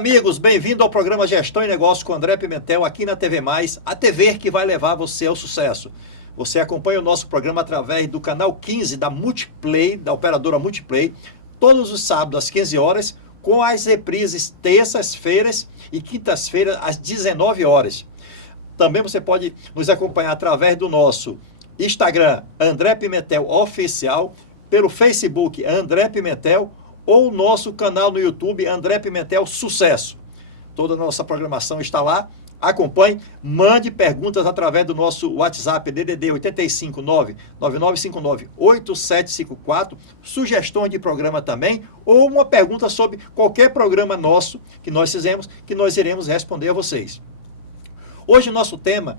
amigos, bem-vindo ao programa Gestão e Negócio com André Pimentel, aqui na TV Mais, a TV que vai levar você ao sucesso. Você acompanha o nosso programa através do canal 15 da Multiplay, da operadora Multiplay, todos os sábados às 15 horas, com as reprises terças-feiras e quintas-feiras às 19 horas. Também você pode nos acompanhar através do nosso Instagram, André Pimentel Oficial, pelo Facebook, André Pimentel, ou o nosso canal no YouTube, André Pimentel Sucesso. Toda a nossa programação está lá. Acompanhe, mande perguntas através do nosso WhatsApp, DDD 859-9959-8754, sugestões de programa também, ou uma pergunta sobre qualquer programa nosso que nós fizemos, que nós iremos responder a vocês. Hoje o nosso tema,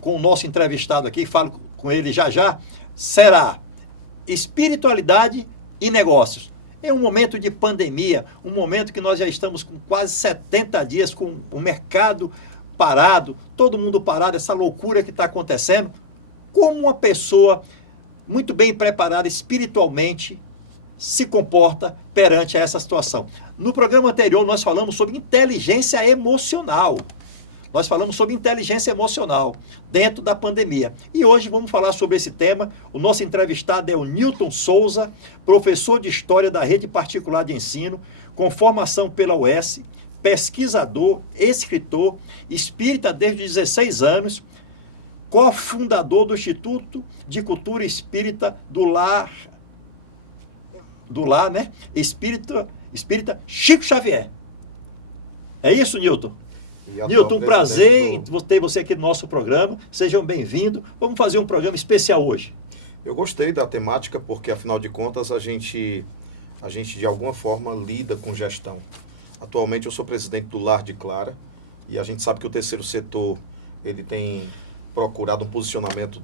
com o nosso entrevistado aqui, falo com ele já, será espiritualidade e negócios. Em um momento de pandemia, um momento que nós já estamos com quase 70 dias com o mercado parado, todo mundo parado, essa loucura que está acontecendo, como uma pessoa muito bem preparada espiritualmente se comporta perante essa situação. No programa anterior nós falamos sobre inteligência emocional. Nós falamos sobre inteligência emocional dentro da pandemia. E hoje vamos falar sobre esse tema. O nosso entrevistado é o Newton Souza, professor de História da Rede Particular de Ensino, com formação pela UES, pesquisador, escritor, espírita desde 16 anos, cofundador do Instituto de Cultura Espírita do Lar, né? Espírita Chico Xavier. É isso, Newton? Newton, um prazer em ter você aqui no nosso programa. Sejam bem-vindos. Vamos fazer um programa especial hoje. Eu gostei da temática porque, afinal de contas, a gente de alguma forma lida com gestão. Atualmente eu sou presidente do Lar de Clara e a gente sabe que o terceiro setor ele tem procurado um posicionamento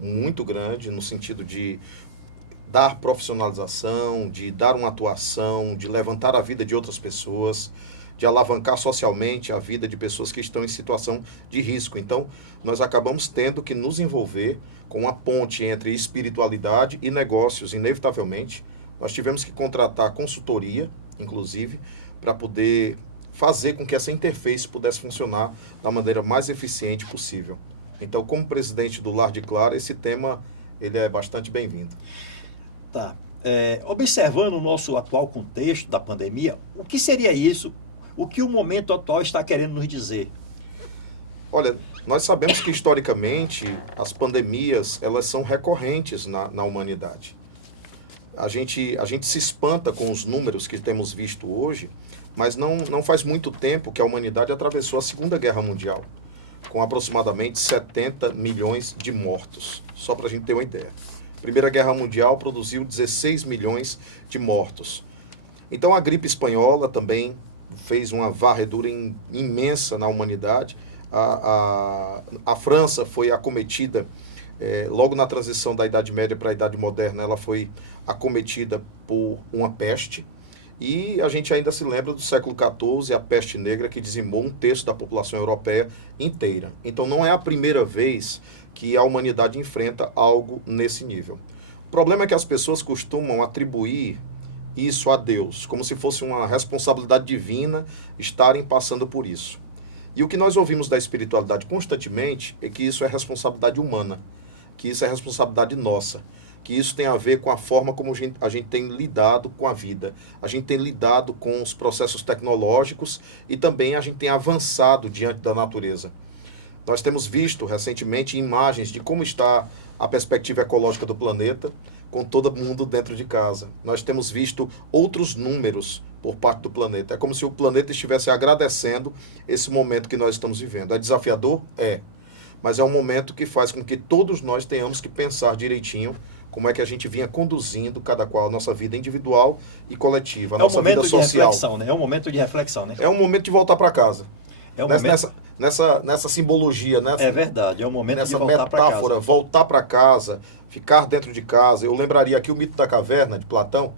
muito grande no sentido de dar profissionalização, de dar uma atuação, de levantar a vida de outras pessoas, de alavancar socialmente a vida de pessoas que estão em situação de risco. Então, nós acabamos tendo que nos envolver com uma ponte entre espiritualidade e negócios, inevitavelmente. Nós tivemos que contratar consultoria, inclusive, para poder fazer com que essa interface pudesse funcionar da maneira mais eficiente possível. Então, como presidente do Lar de Clara, esse tema ele é bastante bem-vindo. Tá. Observando o nosso atual contexto da pandemia, o que seria isso? O que o momento atual está querendo nos dizer? Olha, nós sabemos que historicamente as pandemias elas são recorrentes na humanidade. A gente se espanta com os números que temos visto hoje, mas não faz muito tempo que a humanidade atravessou a Segunda Guerra Mundial, com aproximadamente 70 milhões de mortos, só para a gente ter uma ideia. A Primeira Guerra Mundial produziu 16 milhões de mortos. Então a gripe espanhola também fez uma varredura imensa na humanidade. A França foi acometida, logo na transição da Idade Média para a Idade Moderna, ela foi acometida por uma peste. E a gente ainda se lembra do século XIV, a peste negra, que dizimou um terço da população europeia inteira. Então não é a primeira vez que a humanidade enfrenta algo nesse nível. O problema é que as pessoas costumam atribuir isso a Deus, como se fosse uma responsabilidade divina estarem passando por isso. E o que nós ouvimos da espiritualidade constantemente é que isso é responsabilidade humana, que isso é responsabilidade nossa, que isso tem a ver com a forma como a gente tem lidado com a vida, a gente tem lidado com os processos tecnológicos e também a gente tem avançado diante da natureza. Nós temos visto recentemente imagens de como está a perspectiva ecológica do planeta, com todo mundo dentro de casa. Nós temos visto outros números por parte do planeta. É como se o planeta estivesse agradecendo esse momento que nós estamos vivendo. É desafiador? É. Mas é um momento que faz com que todos nós tenhamos que pensar direitinho como é que a gente vinha conduzindo cada qual a nossa vida individual e coletiva, a nossa vida social. É um momento de reflexão, né? É um momento de voltar para casa. É um momento... Nessa simbologia, né? É verdade, é o momento de voltar para casa. Nessa metáfora, voltar para casa, ficar dentro de casa. Eu lembraria aqui o mito da caverna, de Platão,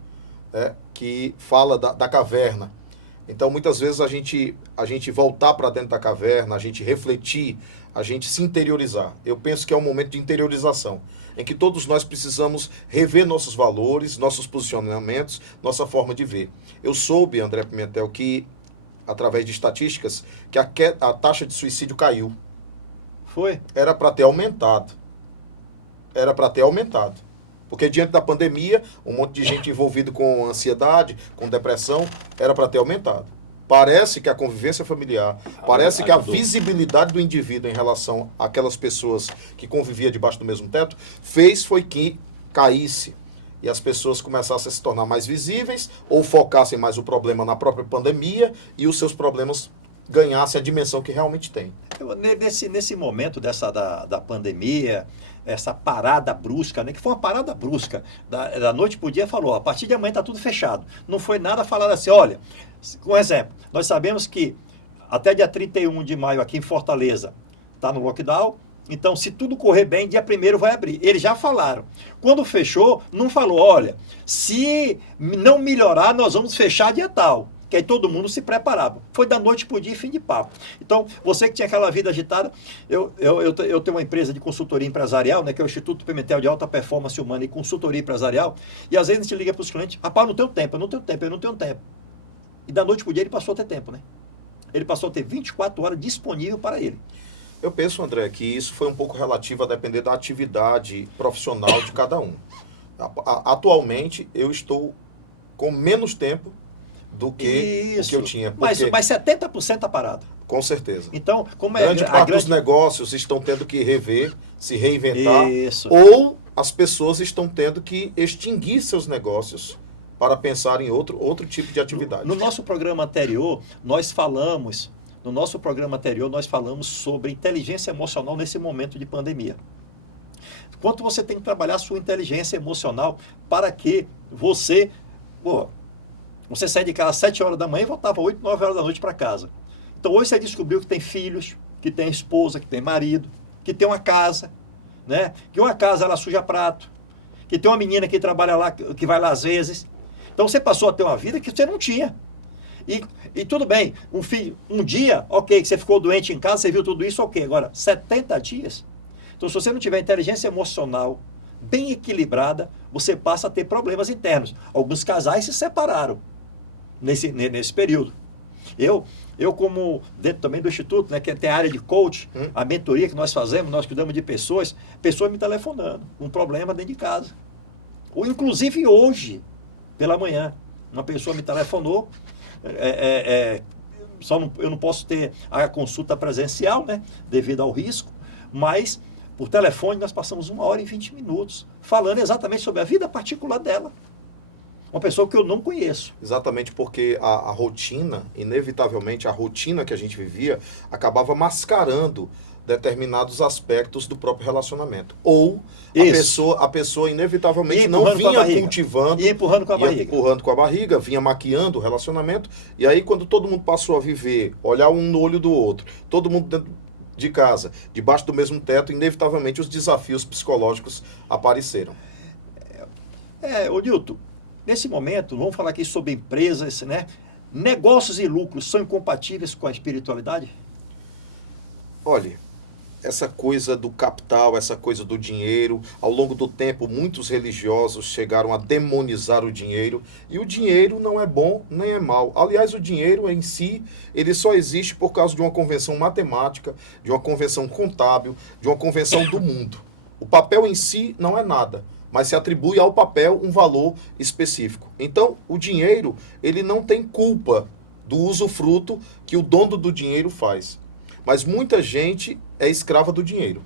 que fala da caverna. Então, muitas vezes, a gente voltar para dentro da caverna, a gente refletir, a gente se interiorizar. Eu penso que é um momento de interiorização, em que todos nós precisamos rever nossos valores, nossos posicionamentos, nossa forma de ver. Eu soube, André Pimentel, que, através de estatísticas, que a taxa de suicídio caiu. Foi? Era para ter aumentado. Era para ter aumentado. Porque diante da pandemia, um monte de gente envolvida com ansiedade, com depressão, era para ter aumentado. Parece que a convivência familiar, parece que a visibilidade do indivíduo em relação àquelas pessoas que conviviam debaixo do mesmo teto, foi que caísse. E as pessoas começassem a se tornar mais visíveis, ou focassem mais o problema na própria pandemia, e os seus problemas ganhassem a dimensão que realmente tem. Nesse momento da pandemia, essa parada brusca, né, que foi uma parada brusca, da noite para o dia, falou, a partir de amanhã está tudo fechado. Não foi nada falado assim, olha, com exemplo, nós sabemos que até dia 31 de maio aqui em Fortaleza está no lockdown, então se tudo correr bem, dia 1º vai abrir. Eles já falaram. Quando fechou, não falou, olha, se não melhorar, nós vamos fechar dia tal. Que aí todo mundo se preparava. Foi da noite para o dia e fim de papo. Então, você que tinha aquela vida agitada, eu tenho uma empresa de consultoria empresarial, né, que é o Instituto Pimentel de Alta Performance Humana e Consultoria Empresarial, e às vezes a gente liga para os clientes, rapaz, não tenho tempo, eu não tenho tempo, eu não tenho tempo. E da noite para o dia ele passou a ter tempo, né? Ele passou a ter 24 horas disponível para ele. Eu penso, André, que isso foi um pouco relativo a depender da atividade profissional de cada um. Atualmente, eu estou com menos tempo do que o que eu tinha. Mas 70% está parado. Com certeza. Então, como grande parte dos negócios estão tendo que rever, se reinventar, Isso. ou as pessoas estão tendo que extinguir seus negócios para pensar em outro tipo de atividade. No nosso programa anterior, nós falamos sobre inteligência emocional nesse momento de pandemia. Quanto você tem que trabalhar a sua inteligência emocional para que você saia de casa às 7 horas da manhã e voltava 8, 9 horas da noite para casa. Então hoje você descobriu que tem filhos, que tem esposa, que tem marido, que tem uma casa, né? Que uma casa ela suja prato, que tem uma menina que trabalha lá, que vai lá às vezes. Então você passou a ter uma vida que você não tinha. E tudo bem, um dia, ok, que você ficou doente em casa, você viu tudo isso, ok. Agora, 70 dias. Então se você não tiver inteligência emocional bem equilibrada, você passa a ter problemas internos. Alguns casais se separaram nesse período. Eu como dentro também do Instituto, né, que tem a área de coach, a mentoria que nós fazemos, nós cuidamos de pessoas me telefonando, um problema dentro de casa. Ou inclusive hoje, pela manhã, uma pessoa me telefonou, eu não posso ter a consulta presencial, né, devido ao risco, mas por telefone nós passamos 1 hora e 20 minutos falando exatamente sobre a vida particular dela. Uma pessoa que eu não conheço. Exatamente, porque a rotina, inevitavelmente, a rotina que a gente vivia, acabava mascarando determinados aspectos do próprio relacionamento. Ou a pessoa inevitavelmente não vinha cultivando... E empurrando com a barriga. Empurrando com a barriga, vinha maquiando o relacionamento. E aí, quando todo mundo passou a viver, olhar um no olho do outro, todo mundo dentro de casa, debaixo do mesmo teto, inevitavelmente os desafios psicológicos apareceram. Ô Nilton, nesse momento, vamos falar aqui sobre empresas, né? Negócios e lucros são incompatíveis com a espiritualidade? Olha, essa coisa do capital, essa coisa do dinheiro, ao longo do tempo, muitos religiosos chegaram a demonizar o dinheiro, e o dinheiro não é bom nem é mal. Aliás, o dinheiro em si, ele só existe por causa de uma convenção matemática, de uma convenção contábil, de uma convenção do mundo. O papel em si não é nada, mas se atribui ao papel um valor específico. Então, o dinheiro, ele não tem culpa do usufruto que o dono do dinheiro faz. Mas muita gente é escrava do dinheiro.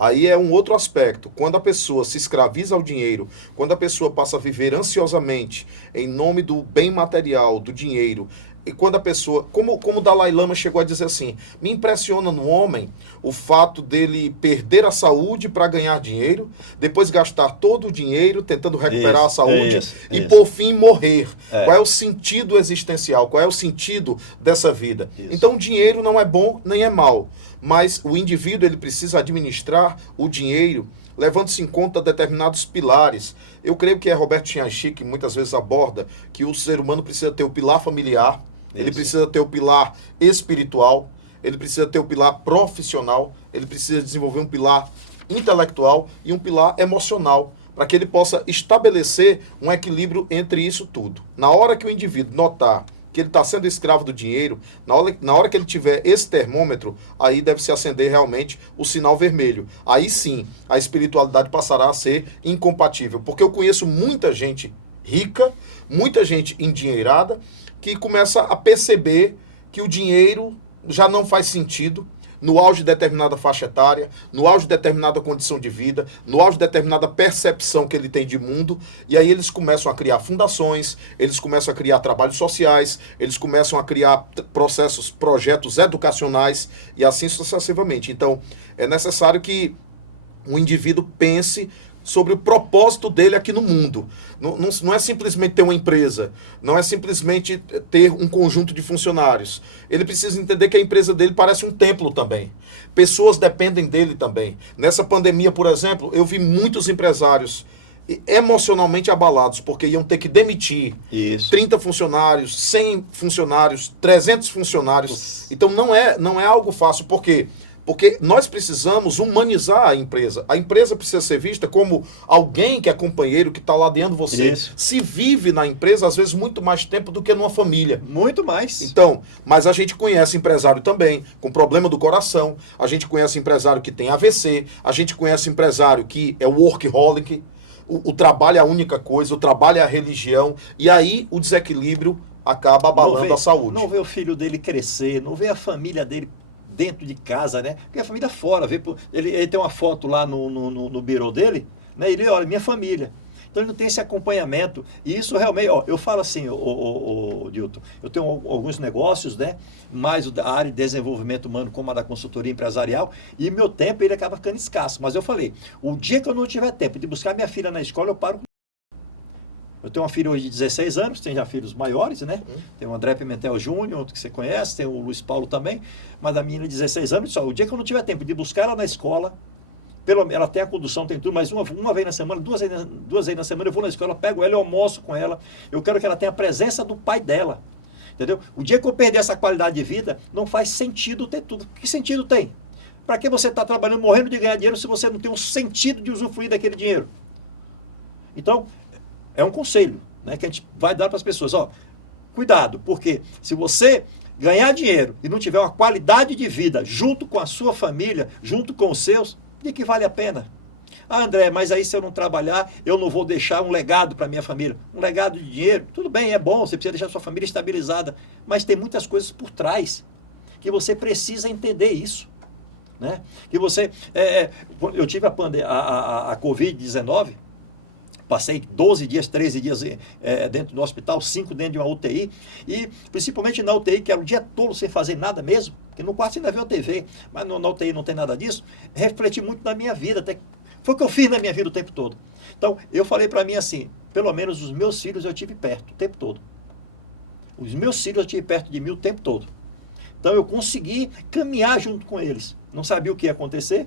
Aí é um outro aspecto. Quando a pessoa se escraviza ao dinheiro, quando a pessoa passa a viver ansiosamente em nome do bem material, do dinheiro, e quando a pessoa, como o Dalai Lama chegou a dizer assim, me impressiona no homem o fato dele perder a saúde para ganhar dinheiro, depois gastar todo o dinheiro tentando recuperar a saúde e por fim morrer. Qual é o sentido existencial? Qual é o sentido dessa vida? Então o dinheiro não é bom nem é mal, mas o indivíduo ele precisa administrar o dinheiro levando-se em conta determinados pilares. Eu creio que é Roberto Chianchi que muitas vezes aborda que o ser humano precisa ter o pilar familiar, Ele Isso. precisa ter o pilar espiritual, ele precisa ter o pilar profissional, ele precisa desenvolver um pilar intelectual e um pilar emocional, para que ele possa estabelecer um equilíbrio entre isso tudo. Na hora que o indivíduo notar que ele está sendo escravo do dinheiro, na hora que ele tiver esse termômetro, aí deve se acender realmente o sinal vermelho. Aí sim, a espiritualidade passará a ser incompatível. Porque eu conheço muita gente rica, muita gente endinheirada, que começa a perceber que o dinheiro já não faz sentido, no auge de determinada faixa etária, no auge de determinada condição de vida, no auge de determinada percepção que ele tem de mundo, e aí eles começam a criar fundações, eles começam a criar trabalhos sociais, eles começam a criar projetos educacionais, e assim sucessivamente. Então, é necessário que o indivíduo pense sobre o propósito dele aqui no mundo. Não é simplesmente ter uma empresa, não é simplesmente ter um conjunto de funcionários. Ele precisa entender que a empresa dele parece um templo também. Pessoas dependem dele também. Nessa pandemia, por exemplo, eu vi muitos empresários emocionalmente abalados, porque iam ter que demitir 30 funcionários, 100 funcionários, 300 funcionários. Então não é algo fácil, por quê? Porque nós precisamos humanizar a empresa. A empresa precisa ser vista como alguém que é companheiro, que está ladeando você. Isso. Se vive na empresa, às vezes, muito mais tempo do que numa família. Muito mais. Então, mas a gente conhece empresário também, com problema do coração. A gente conhece empresário que tem AVC. A gente conhece empresário que é workaholic. O trabalho é a única coisa, o trabalho é a religião. E aí o desequilírio acaba abalando a saúde. Não vê o filho dele crescer, não vê a família dele dentro de casa, né? Porque a família fora, ele tem uma foto lá no birô dele, né? Ele olha, minha família. Então ele não tem esse acompanhamento. E isso realmente, ó, eu falo assim, Dilton, eu tenho alguns negócios, né? Mais a área de desenvolvimento humano, como a da consultoria empresarial, e meu tempo ele acaba ficando escasso. Mas eu falei, o dia que eu não tiver tempo de buscar minha filha na escola, eu paro. Eu tenho uma filha hoje de 16 anos, tem já filhos maiores, né? Tem o André Pimentel Júnior, que você conhece, tem o Luiz Paulo também, mas a menina de 16 anos, só o dia que eu não tiver tempo de buscar ela na escola, ela tem a condução, tem tudo, mas uma vez na semana, duas vezes na semana eu vou na escola, pego ela, eu almoço com ela, eu quero que ela tenha a presença do pai dela, entendeu? O dia que eu perder essa qualidade de vida, não faz sentido ter tudo. Que sentido tem? Para que você está trabalhando, morrendo de ganhar dinheiro, se você não tem um sentido de usufruir daquele dinheiro? Então, é um conselho, né, que a gente vai dar para as pessoas. Ó, cuidado, porque se você ganhar dinheiro e não tiver uma qualidade de vida junto com a sua família, junto com os seus, de que vale a pena? Ah, André, mas aí se eu não trabalhar, eu não vou deixar um legado para a minha família. Um legado de dinheiro, tudo bem, é bom, você precisa deixar a sua família estabilizada, mas tem muitas coisas por trás que você precisa entender isso. Né? Que você, eu tive a Covid-19, passei 12 dias, 13 dias dentro do hospital, 5 dentro de uma UTI, e principalmente na UTI, que era o dia todo sem fazer nada mesmo, porque no quarto você ainda vê a TV, mas na UTI não tem nada disso, refleti muito na minha vida, foi o que eu fiz na minha vida o tempo todo. Então, eu falei para mim assim, pelo menos os meus filhos eu tive perto o tempo todo. Os meus filhos eu tive perto de mim o tempo todo. Então, eu consegui caminhar junto com eles. Não sabia o que ia acontecer,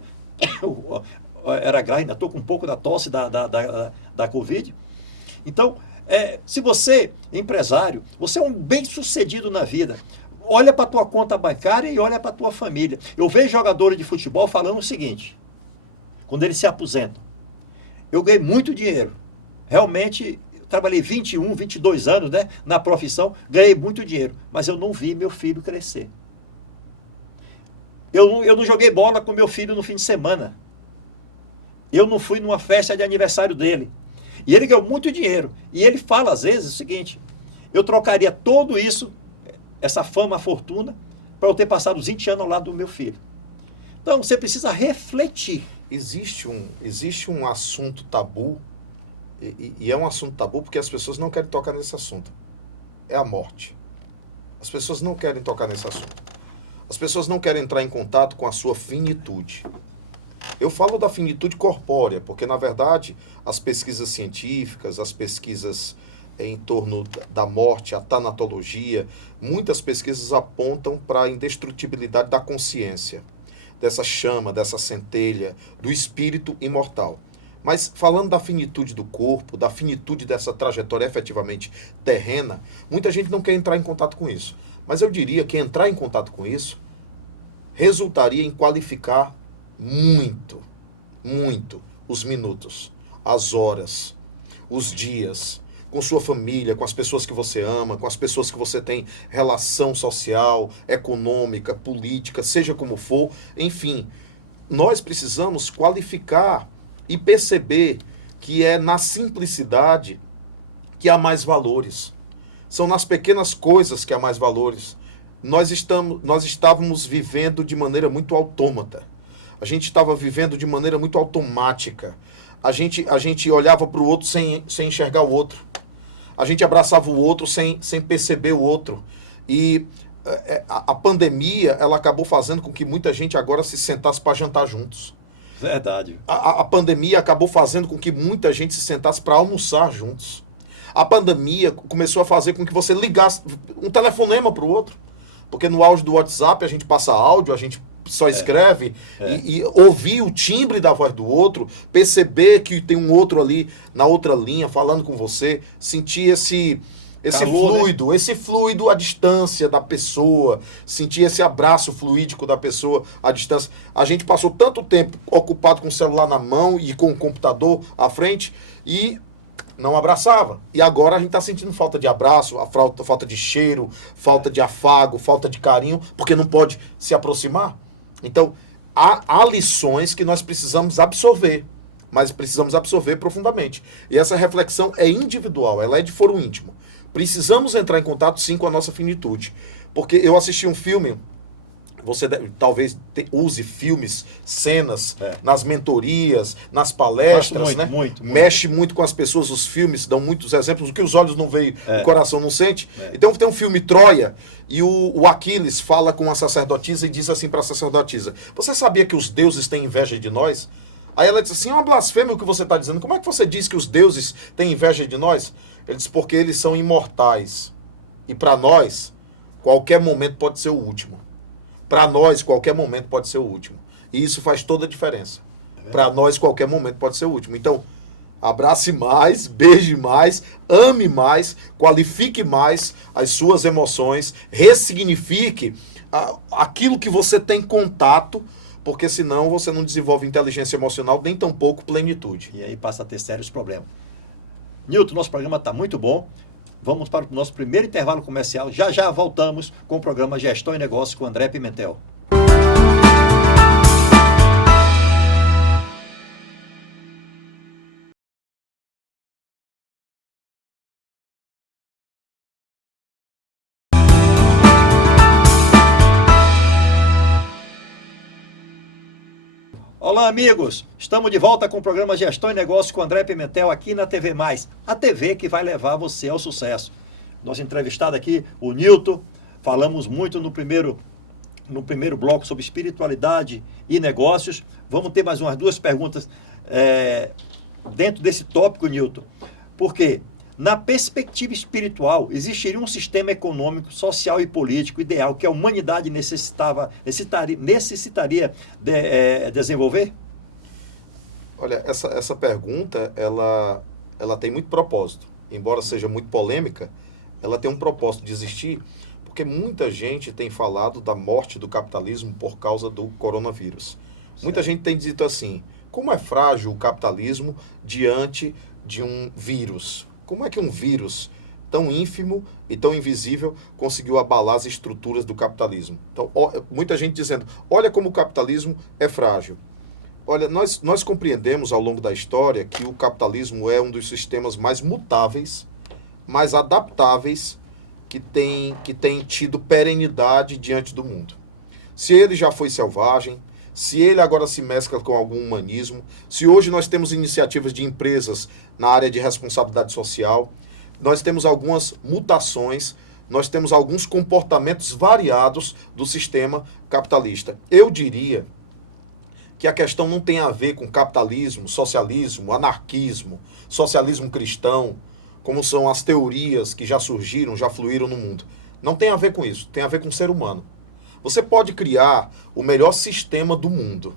era grave, ainda estou com um pouco da tosse da Covid. Então, se você é empresário, você é um bem-sucedido na vida, olha para a tua conta bancária e olha para a tua família. Eu vejo jogadores de futebol falando o seguinte, quando eles se aposentam, eu ganhei muito dinheiro, realmente, eu trabalhei 21, 22 anos, né, na profissão, ganhei muito dinheiro, mas eu não vi meu filho crescer. Eu não joguei bola com meu filho no fim de semana. Eu não fui numa festa de aniversário dele. E ele ganhou muito dinheiro. E ele fala, às vezes, o seguinte, eu trocaria tudo isso, essa fama, a fortuna, para eu ter passado 20 anos ao lado do meu filho. Então, você precisa refletir. Existe um assunto tabu, e é um assunto tabu porque as pessoas não querem tocar nesse assunto. É a morte. As pessoas não querem tocar nesse assunto. As pessoas não querem entrar em contato com a sua finitude. Eu falo da finitude corpórea, porque, na verdade, as pesquisas científicas, as pesquisas em torno da morte, a tanatologia, muitas pesquisas apontam para a indestrutibilidade da consciência, dessa chama, dessa centelha, do espírito imortal. Mas falando da finitude do corpo, da finitude dessa trajetória efetivamente terrena, muita gente não quer entrar em contato com isso. Mas eu diria que entrar em contato com isso resultaria em qualificar muito, muito os minutos, as horas, os dias, com sua família, com as pessoas que você ama, com as pessoas que você tem relação social, econômica, política, seja como for, enfim. Nós precisamos qualificar e perceber que é na simplicidade que há mais valores. São nas pequenas coisas que há mais valores. Nós estávamos vivendo de maneira muito autômata. A gente estava vivendo de maneira muito automática. A gente olhava para o outro sem enxergar o outro. A gente abraçava o outro sem perceber o outro. E a pandemia, ela acabou fazendo com que muita gente agora se sentasse para jantar juntos. Verdade. A pandemia acabou fazendo com que muita gente se sentasse para almoçar juntos. A pandemia começou a fazer com que você ligasse um telefonema para o outro. Porque no auge do WhatsApp a gente passa áudio, a gente só escreve, e ouvir o timbre da voz do outro, perceber que tem um outro ali na outra linha falando com você, sentir esse calor, fluido, né? Esse fluido à distância da pessoa, sentir esse abraço fluídico da pessoa à distância. A gente passou tanto tempo ocupado com o celular na mão e com o computador à frente e não abraçava. E agora a gente está sentindo falta de abraço, falta de cheiro, falta de afago, falta de carinho, porque não pode se aproximar. Então, há lições que nós precisamos absorver, mas precisamos absorver profundamente. E essa reflexão é individual, ela é de foro íntimo. Precisamos entrar em contato, sim, com a nossa finitude. Porque eu assisti um filme, você talvez use filmes, cenas, nas mentorias, nas palestras, né? Muito. Mexe muito com as pessoas, os filmes dão muitos exemplos, o que os olhos não veem, o coração não sente. Então tem um filme Troia, e o Aquiles fala com a sacerdotisa e diz assim para a sacerdotisa: você sabia que os deuses têm inveja de nós? Aí ela diz assim: é uma blasfêmia o que você está dizendo, como é que você diz que os deuses têm inveja de nós? Ele diz: porque eles são imortais, e para nós, qualquer momento pode ser o último. Para nós, qualquer momento pode ser o último. E isso faz toda a diferença. Para nós, qualquer momento pode ser o último. Então, abrace mais, beije mais, ame mais, qualifique mais as suas emoções, ressignifique aquilo que você tem contato, porque senão você não desenvolve inteligência emocional, nem tampouco plenitude. E aí passa a ter sérios problemas. Nilton, nosso programa está muito bom. Vamos para o nosso primeiro intervalo comercial. Já voltamos com o programa Gestão e Negócios com André Pimentel. Olá, amigos! Estamos de volta com o programa Gestão e Negócios com André Pimentel aqui na TV Mais, a TV que vai levar você ao sucesso. Nosso entrevistado aqui, o Nilton, falamos muito no primeiro bloco sobre espiritualidade e negócios. Vamos ter mais umas duas perguntas dentro desse tópico, Nilton. Porque, na perspectiva espiritual, existiria um sistema econômico, social e político ideal que a humanidade necessitaria desenvolver? Olha, essa pergunta, ela tem muito propósito. Embora seja muito polêmica, ela tem um propósito de existir, porque muita gente tem falado da morte do capitalismo por causa do coronavírus. Certo. Muita gente tem dito assim: como é frágil o capitalismo diante de um vírus? Como é que um vírus tão ínfimo e tão invisível conseguiu abalar as estruturas do capitalismo? Então, muita gente dizendo: olha como o capitalismo é frágil. Olha, nós compreendemos ao longo da história que o capitalismo é um dos sistemas mais mutáveis, mais adaptáveis, que tem tido perenidade diante do mundo. Se ele já foi selvagem, se ele agora se mescla com algum humanismo, se hoje nós temos iniciativas de empresas na área de responsabilidade social, nós temos algumas mutações, nós temos alguns comportamentos variados do sistema capitalista. Eu diria que a questão não tem a ver com capitalismo, socialismo, anarquismo, socialismo cristão, como são as teorias que já surgiram, já fluíram no mundo. Não tem a ver com isso, tem a ver com o ser humano. Você pode criar o melhor sistema do mundo,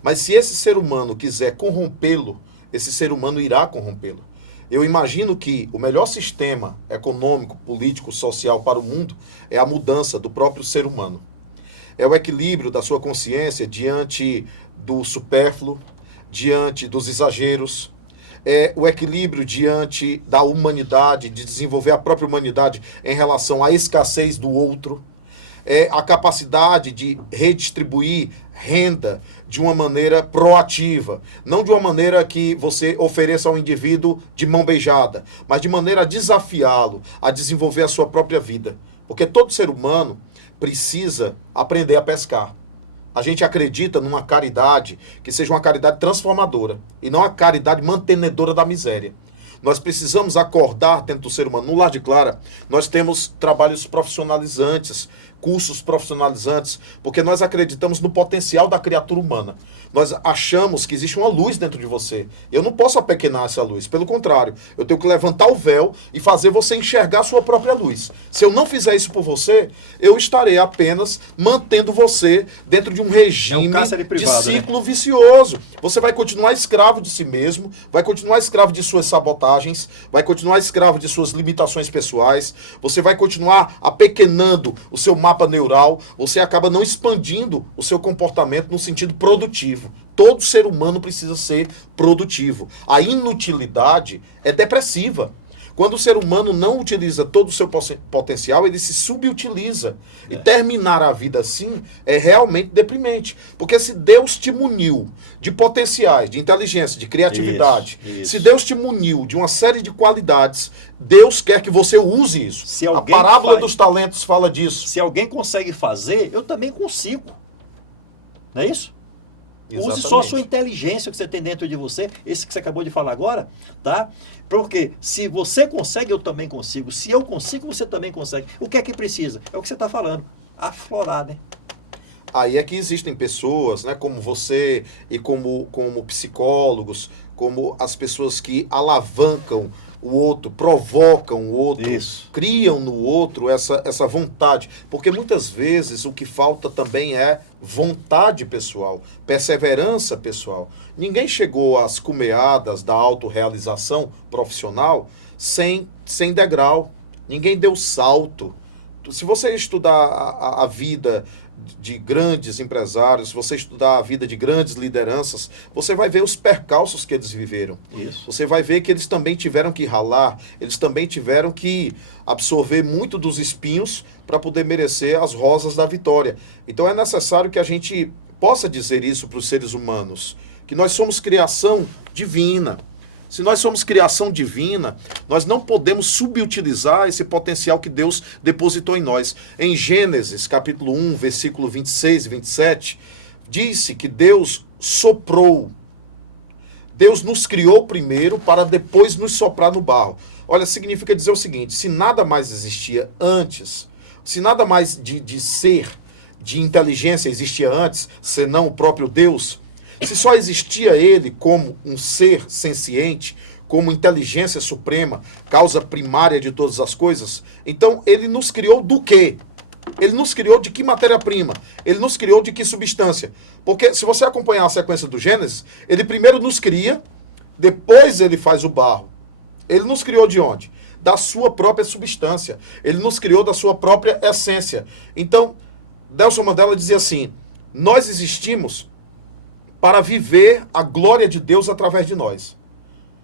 mas se esse ser humano quiser corrompê-lo, esse ser humano irá corrompê-lo. Eu imagino que o melhor sistema econômico, político, social para o mundo é a mudança do próprio ser humano. É o equilíbrio da sua consciência diante do supérfluo, diante dos exageros, é o equilíbrio diante da humanidade, de desenvolver a própria humanidade em relação à escassez do outro, é a capacidade de redistribuir renda de uma maneira proativa, não de uma maneira que você ofereça ao indivíduo de mão beijada, mas de maneira a desafiá-lo a desenvolver a sua própria vida. Porque todo ser humano precisa aprender a pescar. A gente acredita numa caridade que seja uma caridade transformadora e não a caridade mantenedora da miséria. Nós precisamos acordar dentro do ser humano. No Lar de Clara, nós temos trabalhos profissionalizantes, cursos profissionalizantes, porque nós acreditamos no potencial da criatura humana. Nós achamos que existe uma luz dentro de você. Eu não posso apequenar essa luz. Pelo contrário, eu tenho que levantar o véu e fazer você enxergar a sua própria luz. Se eu não fizer isso por você, eu estarei apenas mantendo você dentro de um regime privado, de ciclo vicioso. Você vai continuar escravo de si mesmo, vai continuar escravo de suas sabotagens, vai continuar escravo de suas limitações pessoais, você vai continuar apequenando o seu mapa neural, você acaba não expandindo o seu comportamento no sentido produtivo. Todo ser humano precisa ser produtivo. A inutilidade é depressiva. Quando o ser humano não utiliza todo o seu potencial, ele se subutiliza. E terminar a vida assim é realmente deprimente. Porque se Deus te muniu de potenciais, de inteligência, de criatividade, se Deus te muniu de uma série de qualidades, Deus quer que você use isso. A parábola dos talentos fala disso. Se alguém consegue fazer, eu também consigo. Não é isso? Exatamente. Use só a sua inteligência que você tem dentro de você, esse que você acabou de falar agora, tá? Porque se você consegue, eu também consigo. Se eu consigo, você também consegue. O que é que precisa? É o que você está falando. Aflorar, né? Aí é que existem pessoas, né, como você e como psicólogos, como as pessoas que alavancam o outro, provocam o outro, criam no outro essa vontade. Porque muitas vezes o que falta também é vontade pessoal, perseverança pessoal. Ninguém chegou às cumeadas da autorrealização profissional sem degrau. Ninguém deu salto. Se você estudar a vida de grandes empresários, se você estudar a vida de grandes lideranças, você vai ver os percalços que eles viveram. Isso. Você vai ver que eles também tiveram que ralar, eles também tiveram que absorver muito dos espinhos para poder merecer as rosas da vitória. Então é necessário que a gente possa dizer isso para os seres humanos, que nós somos criação divina. Se nós somos criação divina, nós não podemos subutilizar esse potencial que Deus depositou em nós. Em Gênesis, capítulo 1, versículo 26 e 27, disse que Deus soprou. Deus nos criou primeiro para depois nos soprar no barro. Olha, significa dizer o seguinte, se nada mais existia antes, se nada mais de ser, de inteligência existia antes, senão o próprio Deus, se só existia ele como um ser senciente, como inteligência suprema, causa primária de todas as coisas, então ele nos criou do quê? Ele nos criou de que matéria-prima? Ele nos criou de que substância? Porque se você acompanhar a sequência do Gênesis, ele primeiro nos cria, depois ele faz o barro. Ele nos criou de onde? Da sua própria substância. Ele nos criou da sua própria essência. Então, Nelson Mandela dizia assim, nós existimos para viver a glória de Deus através de nós.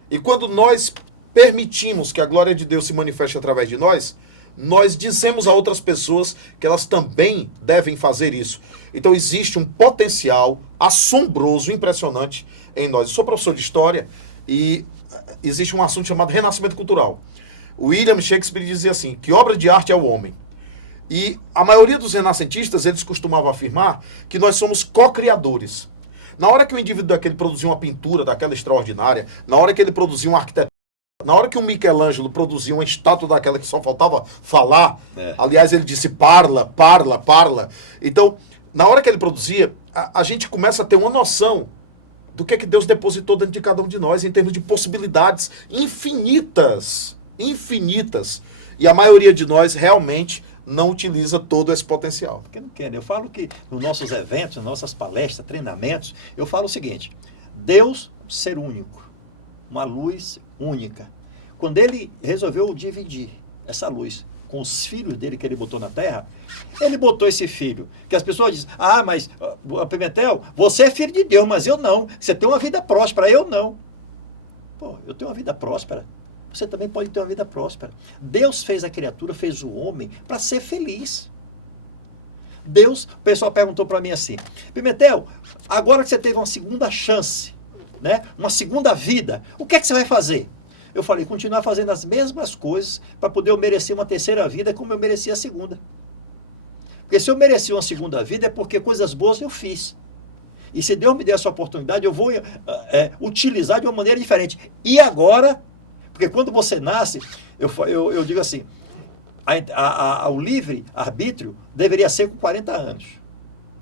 E quando nós permitimos que a glória de Deus se manifeste através de nós, nós dizemos a outras pessoas que elas também devem fazer isso. Então existe um potencial assombroso, impressionante em nós. Eu sou professor de história e existe um assunto chamado renascimento cultural. William Shakespeare dizia assim, que obra de arte é o homem. E a maioria dos renascentistas, eles costumavam afirmar que nós somos co-criadores. Na hora que o indivíduo daquele produzia uma pintura daquela extraordinária, na hora que ele produzia um arquiteto, na hora que o Michelangelo produzia uma estátua daquela que só faltava falar, aliás, ele disse parla, parla, parla. Então, na hora que ele produzia, a gente começa a ter uma noção do que Deus depositou dentro de cada um de nós em termos de possibilidades infinitas, infinitas. E a maioria de nós realmente não utiliza todo esse potencial. Porque não quer, né? Eu falo que nos nossos eventos, nas nossas palestras, treinamentos, eu falo o seguinte, Deus, ser único, uma luz única. quando ele resolveu dividir essa luz com os filhos dele que ele botou na terra, ele botou esse filho, que as pessoas dizem, mas Pimentel, você é filho de Deus, mas eu não. Você tem uma vida próspera, eu não. Pô, eu tenho uma vida próspera. Você também pode ter uma vida próspera. Deus fez a criatura, fez o homem para ser feliz. Deus, o pessoal perguntou para mim assim, Pimentel, agora que você teve uma segunda chance, né, uma segunda vida, o que é que você vai fazer? Eu falei, continuar fazendo as mesmas coisas para poder eu merecer uma terceira vida como eu mereci a segunda. Porque se eu mereci uma segunda vida é porque coisas boas eu fiz. E se Deus me der essa oportunidade, eu vou utilizar de uma maneira diferente. E agora, porque quando você nasce, eu digo assim, o livre-arbítrio deveria ser com 40 anos.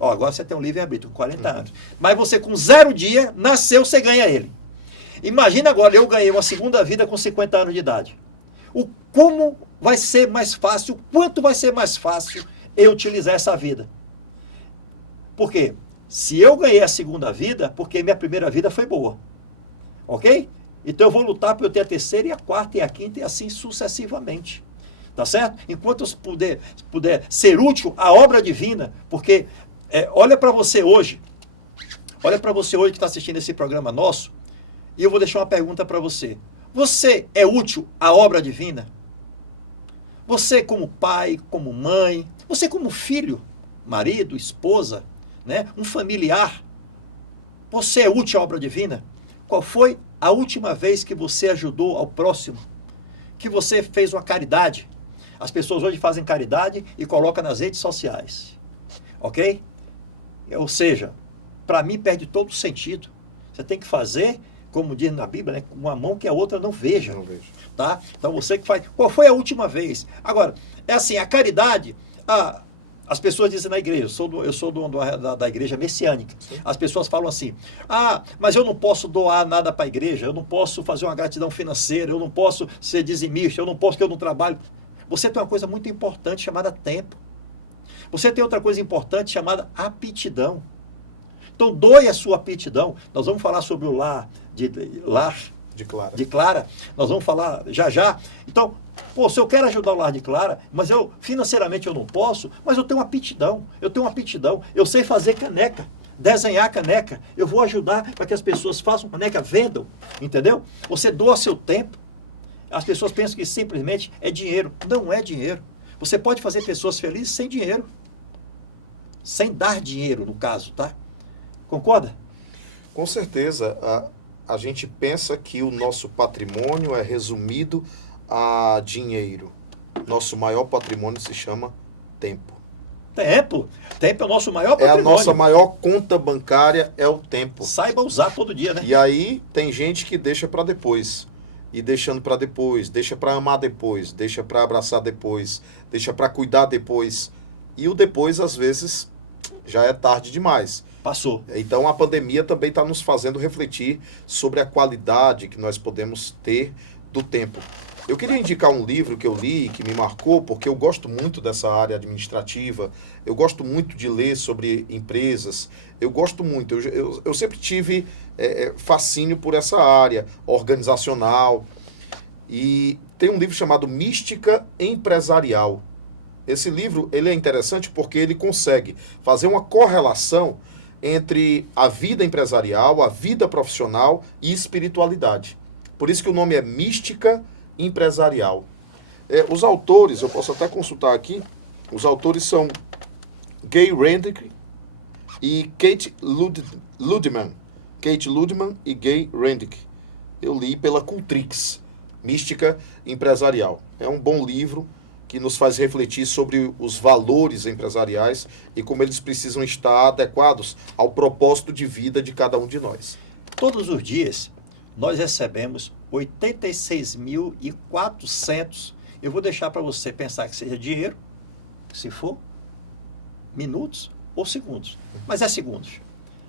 Agora você tem um livre-arbítrio com 40 anos. Mas você com 0 dia, nasceu, você ganha ele. Imagina agora, eu ganhei uma segunda vida com 50 anos de idade. Como vai ser mais fácil, quanto vai ser mais fácil eu utilizar essa vida? Por quê? Se eu ganhei a segunda vida, porque minha primeira vida foi boa. Ok? Então eu vou lutar para eu ter a terceira e a quarta e a quinta e assim sucessivamente. Tá certo? Enquanto eu puder ser útil à obra divina, porque olha para você hoje que está assistindo esse programa nosso, e eu vou deixar uma pergunta para você. Você é útil à obra divina? Você como pai, como mãe, você como filho, marido, esposa, né, um familiar, você é útil à obra divina? Qual foi a última vez que você ajudou ao próximo? Que você fez uma caridade? As pessoas hoje fazem caridade e colocam nas redes sociais. Ok? Ou seja, para mim perde todo o sentido. Você tem que fazer, como diz na Bíblia, né, com uma mão que a outra não veja. Não vejo. Tá? Então você que faz. Qual foi a última vez? Agora, é assim, a caridade, as pessoas dizem na igreja, eu sou da igreja messiânica. Sim. As pessoas falam assim, mas eu não posso doar nada para a igreja, eu não posso fazer uma gratidão financeira, eu não posso ser dizimista, eu não posso porque eu não trabalho. Você tem uma coisa muito importante chamada tempo. Você tem outra coisa importante chamada aptidão. Então, doe a sua aptidão. Nós vamos falar sobre o lar de Clara. Nós vamos falar já. Então, se eu quero ajudar o lar de Clara, mas financeiramente eu não posso, mas eu tenho uma aptidão. Eu sei fazer caneca, desenhar caneca. Eu vou ajudar para que as pessoas façam caneca, vendam, entendeu? Você doa seu tempo. As pessoas pensam que simplesmente é dinheiro. Não é dinheiro. Você pode fazer pessoas felizes sem dinheiro. Sem dar dinheiro, no caso, tá? Concorda? Com certeza. A gente pensa que o nosso patrimônio é resumido a dinheiro. Nosso maior patrimônio se chama tempo. Tempo? Tempo é o nosso maior patrimônio. É a nossa maior conta bancária, é o tempo. Saiba usar todo dia, né? E aí tem gente que deixa para depois. E deixando para depois, deixa para amar depois, deixa para abraçar depois, deixa para cuidar depois. E o depois, às vezes, já é tarde demais. Passou. Então, a pandemia também está nos fazendo refletir sobre a qualidade que nós podemos ter do tempo. Eu queria indicar um livro que eu li, que me marcou, porque eu gosto muito dessa área administrativa, eu gosto muito de ler sobre empresas, eu gosto muito, eu sempre tive fascínio por essa área organizacional, e tem um livro chamado Mística Empresarial. Esse livro ele é interessante porque ele consegue fazer uma correlação entre a vida empresarial, a vida profissional e espiritualidade. Por isso que o nome é Mística Empresarial. Os autores, eu posso até consultar aqui, os autores são Gay Rendick e Kate Ludeman. Kate Ludeman e Gay Rendick. Eu li pela Cultrix, Mística Empresarial. É um bom livro que nos faz refletir sobre os valores empresariais e como eles precisam estar adequados ao propósito de vida de cada um de nós. Todos os dias, nós recebemos 86.400. Eu vou deixar para você pensar que seja dinheiro, se for, minutos ou segundos. Mas é segundos.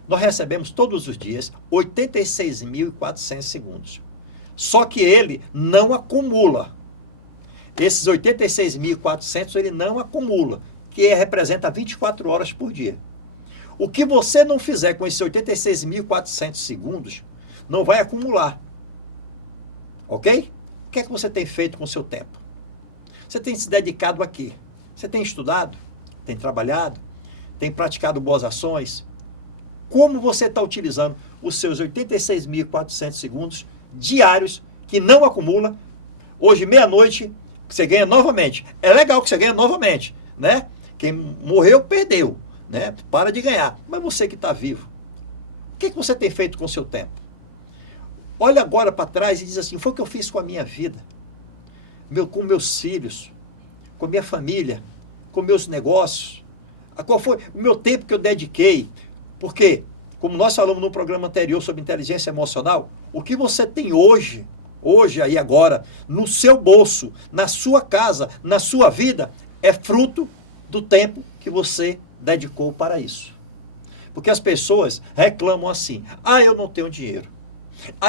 Nós recebemos todos os dias 86.400 segundos. Só que ele não acumula. Esses 86.400 ele não acumula, que representa 24 horas por dia. O que você não fizer com esses 86.400 segundos, não vai acumular. Ok? que é que você tem feito com o seu tempo? Você tem se dedicado a quê? Você tem estudado? Tem trabalhado? Tem praticado boas ações? Como você está utilizando os seus 86.400 segundos diários, que não acumula? Hoje, meia-noite, você ganha novamente. É legal que você ganha novamente, né? Quem morreu, perdeu, né? Para de ganhar. Mas você que está vivo, o que você tem feito com o seu tempo? Olha agora para trás e diz assim, foi o que eu fiz com a minha vida, com meus filhos, com minha família, com meus negócios, qual foi o meu tempo que eu dediquei? Porque, como nós falamos no programa anterior sobre inteligência emocional, o que você tem hoje aí agora, no seu bolso, na sua casa, na sua vida, é fruto do tempo que você dedicou para isso. Porque as pessoas reclamam assim, eu não tenho dinheiro,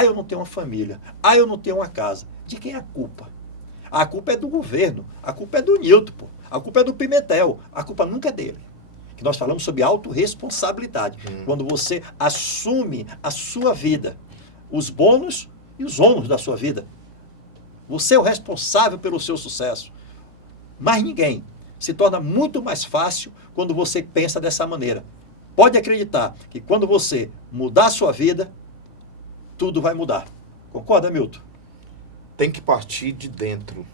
eu não tenho uma família, eu não tenho uma casa. De quem é a culpa? A culpa é do governo, a culpa é do Nilton, pô. A culpa é do Pimentel, a culpa nunca é dele. Que nós falamos sobre autorresponsabilidade. Quando você assume a sua vida, os bônus e os ônus da sua vida. Você é o responsável pelo seu sucesso. Mas ninguém. Se torna muito mais fácil quando você pensa dessa maneira. Pode acreditar que quando você mudar a sua vida, tudo vai mudar. Concorda, Milton? Tem que partir de dentro.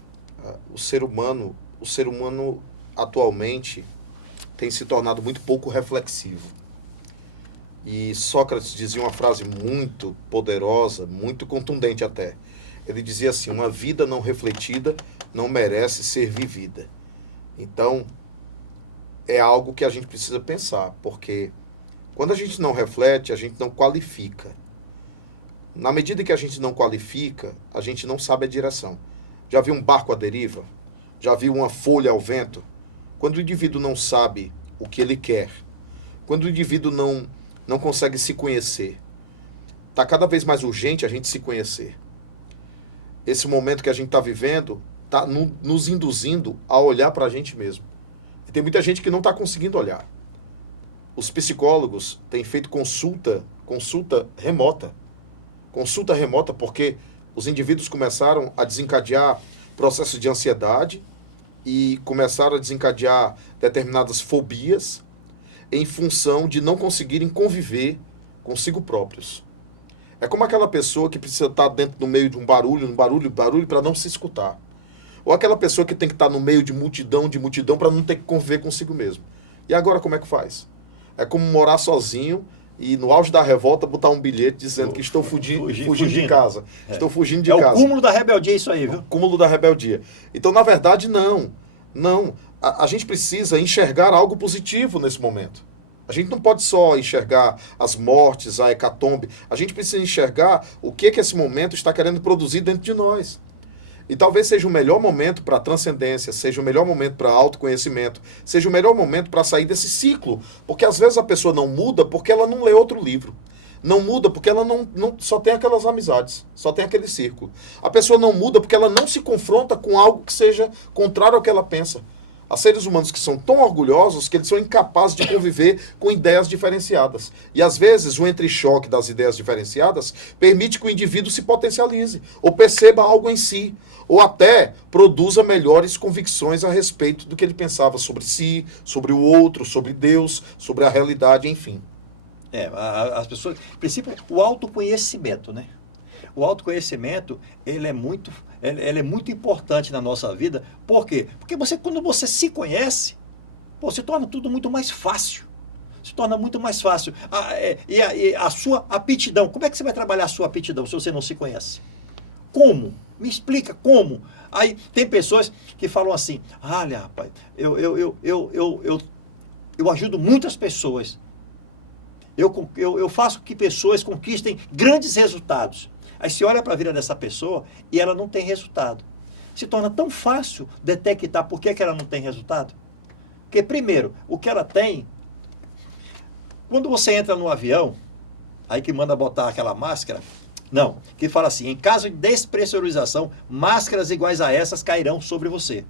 O ser humano atualmente tem se tornado muito pouco reflexivo. E Sócrates dizia uma frase muito poderosa, muito contundente até. Ele dizia assim, uma vida não refletida não merece ser vivida. Então, é algo que a gente precisa pensar, porque quando a gente não reflete, a gente não qualifica. Na medida que a gente não qualifica, a gente não sabe a direção. Já viu um barco à deriva? Já viu uma folha ao vento? Quando o indivíduo não sabe o que ele quer, quando o indivíduo não consegue se conhecer, está cada vez mais urgente a gente se conhecer. Esse momento que a gente está vivendo está nos induzindo a olhar para a gente mesmo. E tem muita gente que não está conseguindo olhar. Os psicólogos têm feito consulta remota. Consulta remota porque os indivíduos começaram a desencadear processos de ansiedade e começaram a desencadear determinadas fobias em função de não conseguirem conviver consigo próprios. É como aquela pessoa que precisa estar dentro do meio de um barulho para não se escutar. Ou aquela pessoa que tem que estar no meio de multidão para não ter que conviver consigo mesmo. E agora como é que faz? É como morar sozinho e no auge da revolta botar um bilhete dizendo que estou fugindo de casa. Estou fugindo de casa. É o cúmulo da rebeldia isso aí, viu? O cúmulo da rebeldia. Então, na verdade, não. A gente precisa enxergar algo positivo nesse momento. A gente não pode só enxergar as mortes, a hecatombe. A gente precisa enxergar o que esse momento está querendo produzir dentro de nós. E talvez seja o melhor momento para a transcendência, seja o melhor momento para autoconhecimento, seja o melhor momento para sair desse ciclo. Porque às vezes a pessoa não muda porque ela não lê outro livro. Não muda porque ela não só tem aquelas amizades, só tem aquele círculo. A pessoa não muda porque ela não se confronta com algo que seja contrário ao que ela pensa. Há seres humanos que são tão orgulhosos que eles são incapazes de conviver com ideias diferenciadas. E às vezes o entrechoque das ideias diferenciadas permite que o indivíduo se potencialize, ou perceba algo em si, ou até produza melhores convicções a respeito do que ele pensava sobre si, sobre o outro, sobre Deus, sobre a realidade, enfim. As pessoas, em princípio, o autoconhecimento, né? O autoconhecimento, ele é muito importante na nossa vida. Por quê? Porque quando você se conhece, se torna tudo muito mais fácil. Se torna muito mais fácil. A sua aptidão, como é que você vai trabalhar a sua aptidão se você não se conhece? Como? Me explica como. Aí tem pessoas que falam assim, olha, rapaz, eu ajudo muitas pessoas. Eu faço que pessoas conquistem grandes resultados. Aí você olha para a vida dessa pessoa e ela não tem resultado. Se torna tão fácil detectar por que ela não tem resultado. Porque, primeiro, o que ela tem, quando você entra no avião, aí que manda botar aquela máscara, não, que fala assim, em caso de despressurização, máscaras iguais a essas cairão sobre você.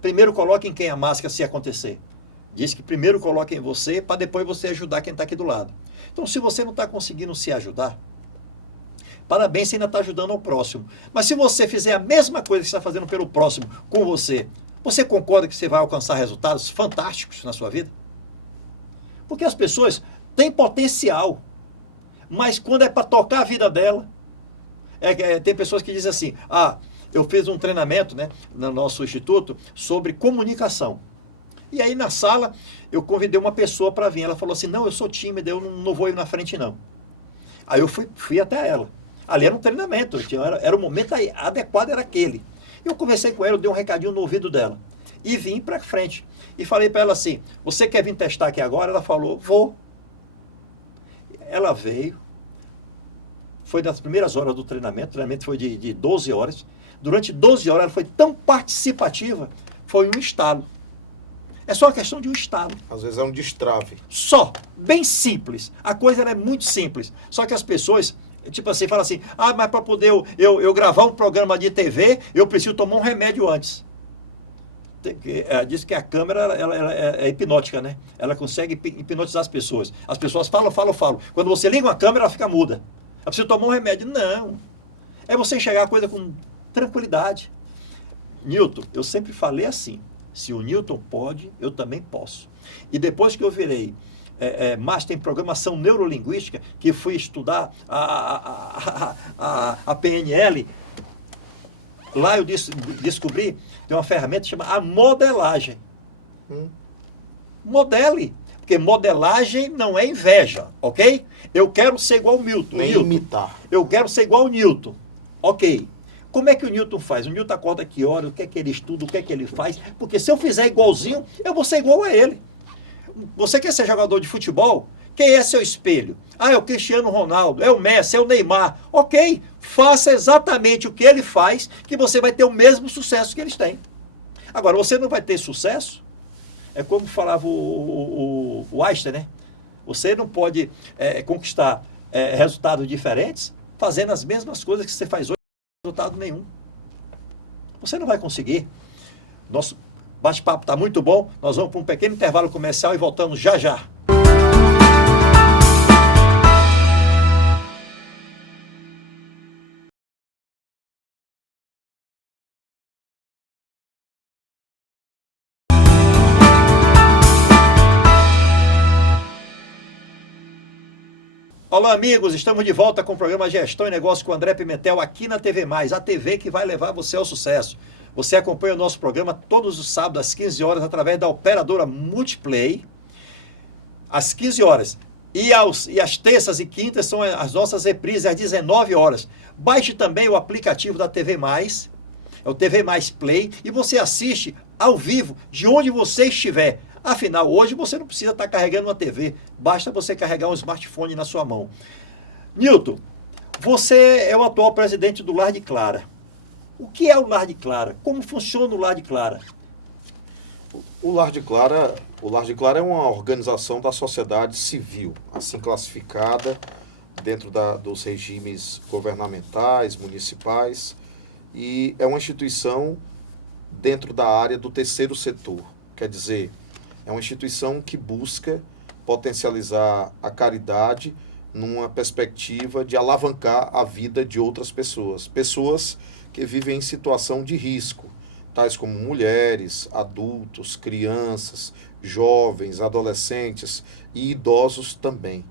Primeiro coloque em quem a máscara se acontecer. Diz que primeiro coloque em você, para depois você ajudar quem está aqui do lado. Então, se você não está conseguindo se ajudar, Parabéns, você ainda está ajudando ao próximo. Mas se você fizer a mesma coisa que você está fazendo pelo próximo com você, você concorda que você vai alcançar resultados fantásticos na sua vida? Porque as pessoas têm potencial, mas quando é para tocar a vida dela, tem pessoas que dizem assim, eu fiz um treinamento, né, no nosso instituto sobre comunicação. E aí na sala eu convidei uma pessoa para vir. Ela falou assim, não, eu sou tímida, eu não vou ir na frente não. Aí eu fui até ela. Ali era um treinamento, era o momento adequado, era aquele. Eu conversei com ela, eu dei um recadinho no ouvido dela. E vim para frente. E falei para ela assim, você quer vir testar aqui agora? Ela falou, vou. Ela veio. Foi nas primeiras horas do treinamento. O treinamento foi de 12 horas. Durante 12 horas ela foi tão participativa, foi um estalo. É só uma questão de um estalo. Às vezes é um destrave. Só. Bem simples. A coisa ela é muito simples. Só que as pessoas, tipo assim, falam assim, mas para poder eu gravar um programa de TV, eu preciso tomar um remédio antes. Diz que a câmera ela é hipnótica, né? Ela consegue hipnotizar as pessoas. As pessoas falam. Quando você liga uma câmera, ela fica muda. Ela precisa tomar um remédio. Não. É você enxergar a coisa com tranquilidade. Newton, eu sempre falei assim, se o Newton pode, eu também posso. E depois que eu virei master em programação neurolinguística, que fui estudar a PNL, lá eu descobri, tem uma ferramenta que chama a modelagem. Modele. Porque modelagem não é inveja, ok? Eu quero ser igual ao Newton. Nem imitar. Eu quero ser igual ao Newton. Ok. Como é que o Newton faz? O Newton acorda que hora, o que é que ele estuda, o que é que ele faz? Porque se eu fizer igualzinho, eu vou ser igual a ele. Você quer ser jogador de futebol? Quem é seu espelho? É o Cristiano Ronaldo, é o Messi, é o Neymar. Ok, faça exatamente o que ele faz, que você vai ter o mesmo sucesso que eles têm. Agora, você não vai ter sucesso? É como falava o Einstein, né? Você não pode conquistar resultados diferentes fazendo as mesmas coisas que você faz hoje. Resultado nenhum. Você não vai conseguir. Nosso bate-papo está muito bom. Nós vamos para um pequeno intervalo comercial e voltamos já já. Olá, amigos, estamos de volta com o programa Gestão e Negócio com o André Pimentel aqui na TV+, a TV que vai levar você ao sucesso. Você acompanha o nosso programa todos os sábados às 15 horas através da operadora Multiplay, às 15 horas. E as terças e quintas são as nossas reprises às 19 horas. Baixe também o aplicativo da TV+, é o TV Mais Play, e você assiste ao vivo de onde você estiver. Afinal, hoje você não precisa estar carregando uma TV, basta você carregar um smartphone na sua mão. Newton, você é o atual presidente do Lar de Clara. O que é o Lar de Clara? Como funciona o Lar de Clara? O Lar de Clara é uma organização da sociedade civil, assim classificada dentro dos regimes governamentais, municipais, e é uma instituição dentro da área do terceiro setor. Quer dizer, é uma instituição que busca potencializar a caridade numa perspectiva de alavancar a vida de outras pessoas. Pessoas que vivem em situação de risco, tais como mulheres, adultos, crianças, jovens, adolescentes e idosos também.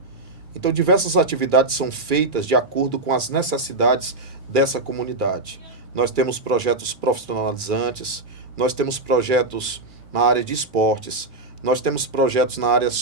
Então, diversas atividades são feitas de acordo com as necessidades dessa comunidade. Nós temos projetos profissionalizantes, nós temos projetos na área de esportes, nós temos projetos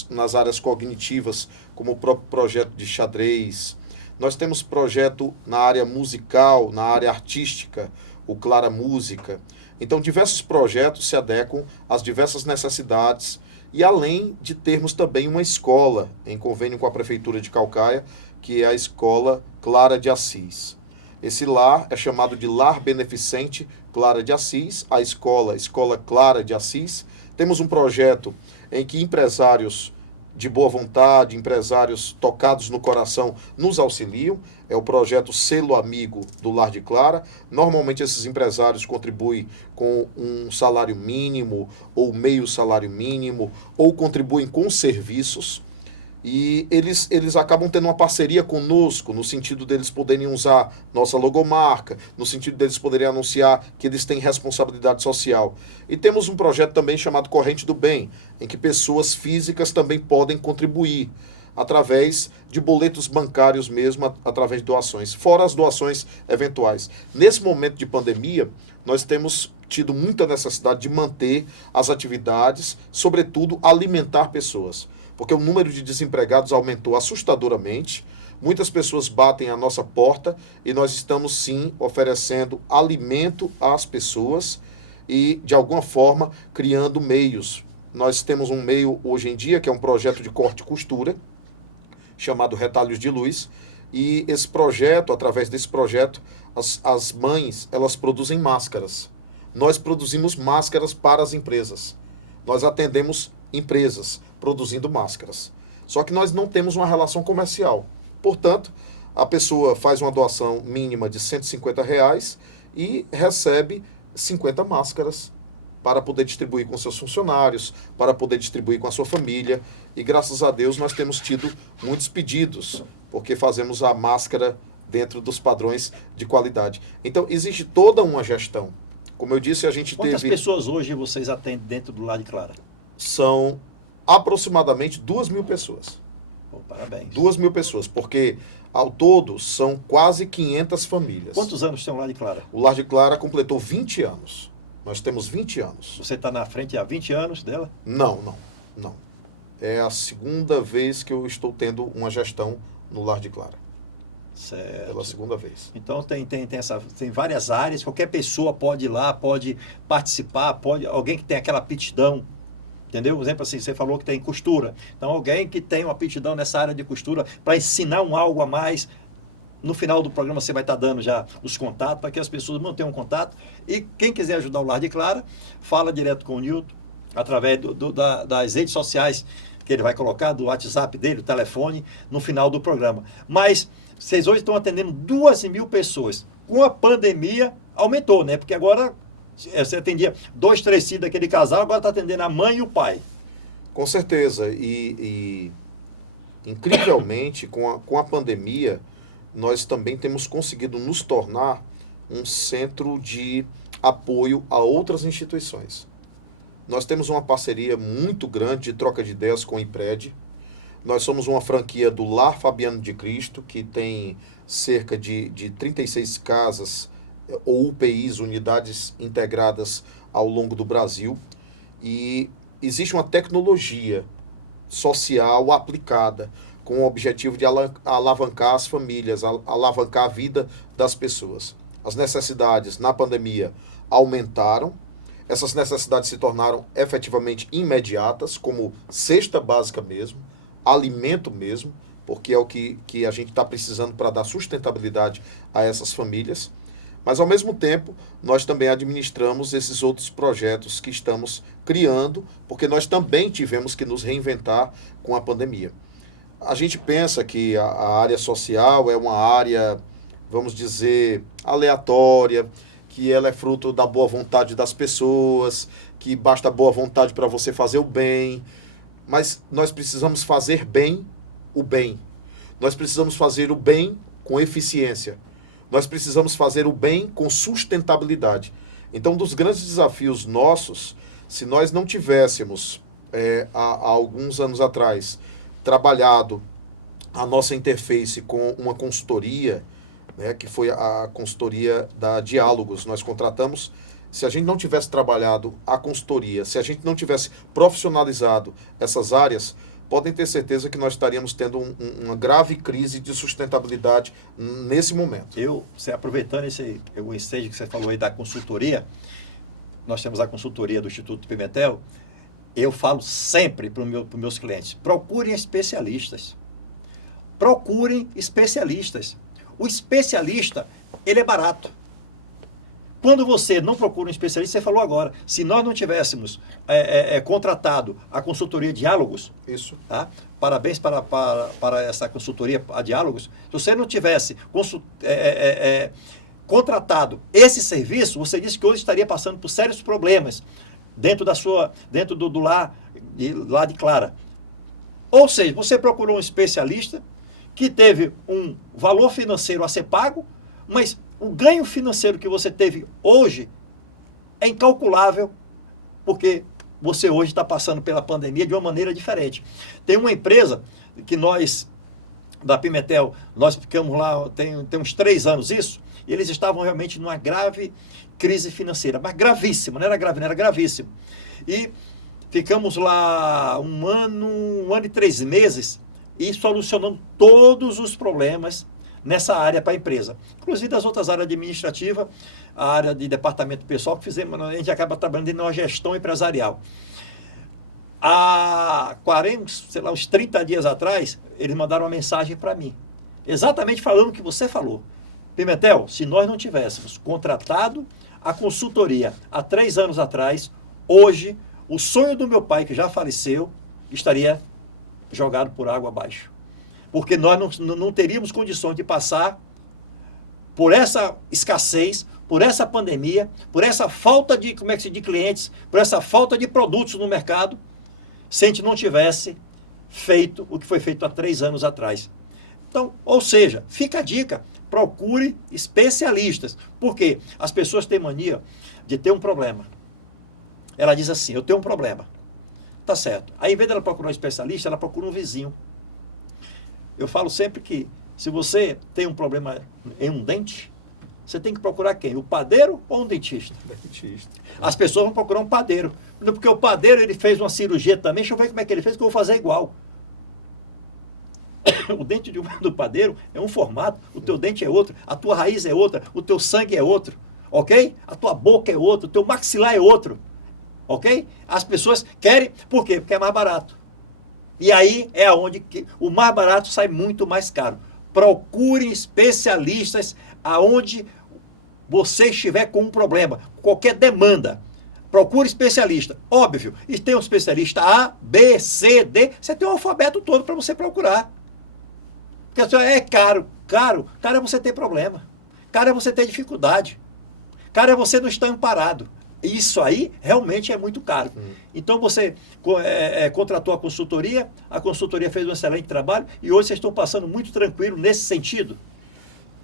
nas áreas cognitivas, como o próprio projeto de xadrez. Nós temos projeto na área musical, na área artística, o Clara Música. Então, diversos projetos se adequam às diversas necessidades e além de termos também uma escola, em convênio com a Prefeitura de Caucaia, que é a Escola Clara de Assis. Esse lar é chamado de Lar Beneficente Clara de Assis, a Escola Clara de Assis. Temos um projeto em que empresários de boa vontade, empresários tocados no coração, nos auxiliam. É o projeto Selo Amigo do Lar de Clara. Normalmente esses empresários contribuem com um salário mínimo ou meio salário mínimo, ou contribuem com serviços. E eles acabam tendo uma parceria conosco, no sentido deles poderem usar nossa logomarca, no sentido deles poderem anunciar que eles têm responsabilidade social. E temos um projeto também chamado Corrente do Bem, em que pessoas físicas também podem contribuir através de boletos bancários mesmo, através de doações, fora as doações eventuais. Nesse momento de pandemia, nós temos tido muita necessidade de manter as atividades, sobretudo alimentar pessoas, porque o número de desempregados aumentou assustadoramente. Muitas pessoas batem a nossa porta e nós estamos, sim, oferecendo alimento às pessoas e, de alguma forma, criando meios. Nós temos um meio, hoje em dia, que é um projeto de corte e costura, chamado Retalhos de Luz, e esse projeto, através desse projeto, as mães, elas produzem máscaras. Nós produzimos máscaras para as empresas. Nós atendemos empresas produzindo máscaras. Só que nós não temos uma relação comercial. Portanto, a pessoa faz uma doação mínima de R$ 150 e recebe 50 máscaras para poder distribuir com seus funcionários, para poder distribuir com a sua família. E graças a Deus nós temos tido muitos pedidos, porque fazemos a máscara dentro dos padrões de qualidade. Então, existe toda uma gestão. Como eu disse, a gente Quantas pessoas hoje vocês atendem dentro do Lar de Clara? São aproximadamente 2.000 pessoas. Oh, parabéns. 2.000 pessoas, porque ao todo são quase 500 famílias. Quantos anos tem o Lar de Clara? O Lar de Clara completou 20 anos. Nós temos 20 anos. Você está na frente há 20 anos dela? Não. É a segunda vez que eu estou tendo uma gestão no Lar de Clara. Certo. Pela segunda vez. Então tem várias áreas, qualquer pessoa pode ir lá, pode participar, alguém que tem aquela aptidão, entendeu? Por exemplo, assim, você falou que tem costura. Então, alguém que tem uma aptidão nessa área de costura para ensinar algo a mais. No final do programa você vai estar dando já os contatos para que as pessoas mantenham contato. E quem quiser ajudar o Lar de Clara, fala direto com o Nilton, através das redes sociais que ele vai colocar, do WhatsApp dele, do telefone, no final do programa. Mas vocês hoje estão atendendo 2.000 pessoas. Com a pandemia, aumentou, né? Porque agora você atendia 2, 3 filhos daquele casal, agora está atendendo a mãe e o pai. Com certeza. E incrivelmente, com a pandemia, nós também temos conseguido nos tornar um centro de apoio a outras instituições. Nós temos uma parceria muito grande de troca de ideias com o IPRED. Nós somos uma franquia do Lar Fabiano de Cristo, que tem cerca de 36 casas ou UPIs, unidades integradas ao longo do Brasil. E existe uma tecnologia social aplicada com o objetivo de alavancar as famílias, alavancar a vida das pessoas. As necessidades na pandemia aumentaram, essas necessidades se tornaram efetivamente imediatas, como cesta básica mesmo, alimento mesmo, porque é o que a gente está precisando para dar sustentabilidade a essas famílias. Mas, ao mesmo tempo, nós também administramos esses outros projetos que estamos criando, porque nós também tivemos que nos reinventar com a pandemia. A gente pensa que a área social é uma área, vamos dizer, aleatória, que ela é fruto da boa vontade das pessoas, que basta boa vontade para você fazer o bem. Mas nós precisamos fazer bem o bem. Nós precisamos fazer o bem com eficiência. Nós precisamos fazer o bem com sustentabilidade. Então, um dos grandes desafios nossos, se nós não tivéssemos, há alguns anos atrás, trabalhado a nossa interface com uma consultoria, né, que foi a consultoria da Diálogos, nós contratamos. Se a gente não tivesse trabalhado a consultoria, se a gente não tivesse profissionalizado essas áreas, podem ter certeza que nós estaríamos tendo uma grave crise de sustentabilidade nesse momento. Você aproveitando o ensejo que você falou aí da consultoria, nós temos a consultoria do Instituto Pimentel, eu falo sempre para os meus clientes, procurem especialistas. Procurem especialistas. O especialista, ele é barato. Quando você não procura um especialista, você falou agora, se nós não tivéssemos contratado a consultoria Diálogos, isso. Tá? Parabéns para essa consultoria a Diálogos, se você não tivesse contratado esse serviço, você disse que hoje estaria passando por sérios problemas dentro do lar de Clara. Ou seja, você procurou um especialista que teve um valor financeiro a ser pago, mas o ganho financeiro que você teve hoje é incalculável, porque você hoje está passando pela pandemia de uma maneira diferente. Tem uma empresa que nós, da Pimentel, nós ficamos lá, tem uns 3 anos isso, e eles estavam realmente numa grave crise financeira, mas gravíssima, não era grave, não era gravíssimo. E ficamos lá um ano e 3 meses, e solucionando todos os problemas nessa área para a empresa. Inclusive das outras áreas administrativas, a área de departamento pessoal que fizemos, a gente acaba trabalhando numa gestão empresarial. Há 40, sei lá, uns 30 dias atrás, eles mandaram uma mensagem para mim, exatamente falando o que você falou. Pimentel, se nós não tivéssemos contratado a consultoria há 3 anos atrás, hoje, o sonho do meu pai, que já faleceu, estaria jogado por água abaixo. Porque nós não teríamos condições de passar por essa escassez, por essa pandemia, por essa falta de, de clientes, por essa falta de produtos no mercado, se a gente não tivesse feito o que foi feito há 3 anos atrás. Então, ou seja, fica a dica, procure especialistas, porque as pessoas têm mania de ter um problema. Ela diz assim, eu tenho um problema. Tá certo. Aí, em vez dela procurar um especialista, ela procura um vizinho. Eu falo sempre que, se você tem um problema em um dente, você tem que procurar quem? O padeiro ou um dentista? Dentista. As pessoas vão procurar um padeiro. Porque o padeiro, ele fez uma cirurgia também, deixa eu ver como é que ele fez, que eu vou fazer igual. O dente do padeiro é um formato, o teu dente é outro, a tua raiz é outra, o teu sangue é outro, ok? A tua boca é outro, o teu maxilar é outro, ok? As pessoas querem, por quê? Porque é mais barato. E aí é onde o mais barato sai muito mais caro. Procure especialistas aonde você estiver com um problema, qualquer demanda. Procure especialista. Óbvio, e tem um especialista A, B, C, D, você tem o alfabeto todo para você procurar. Porque é caro. Caro é você ter problema. Caro é você ter dificuldade. Caro é você não estar amparado. Isso aí realmente é muito caro. Então você contratou a consultoria fez um excelente trabalho e hoje vocês estão passando muito tranquilo nesse sentido.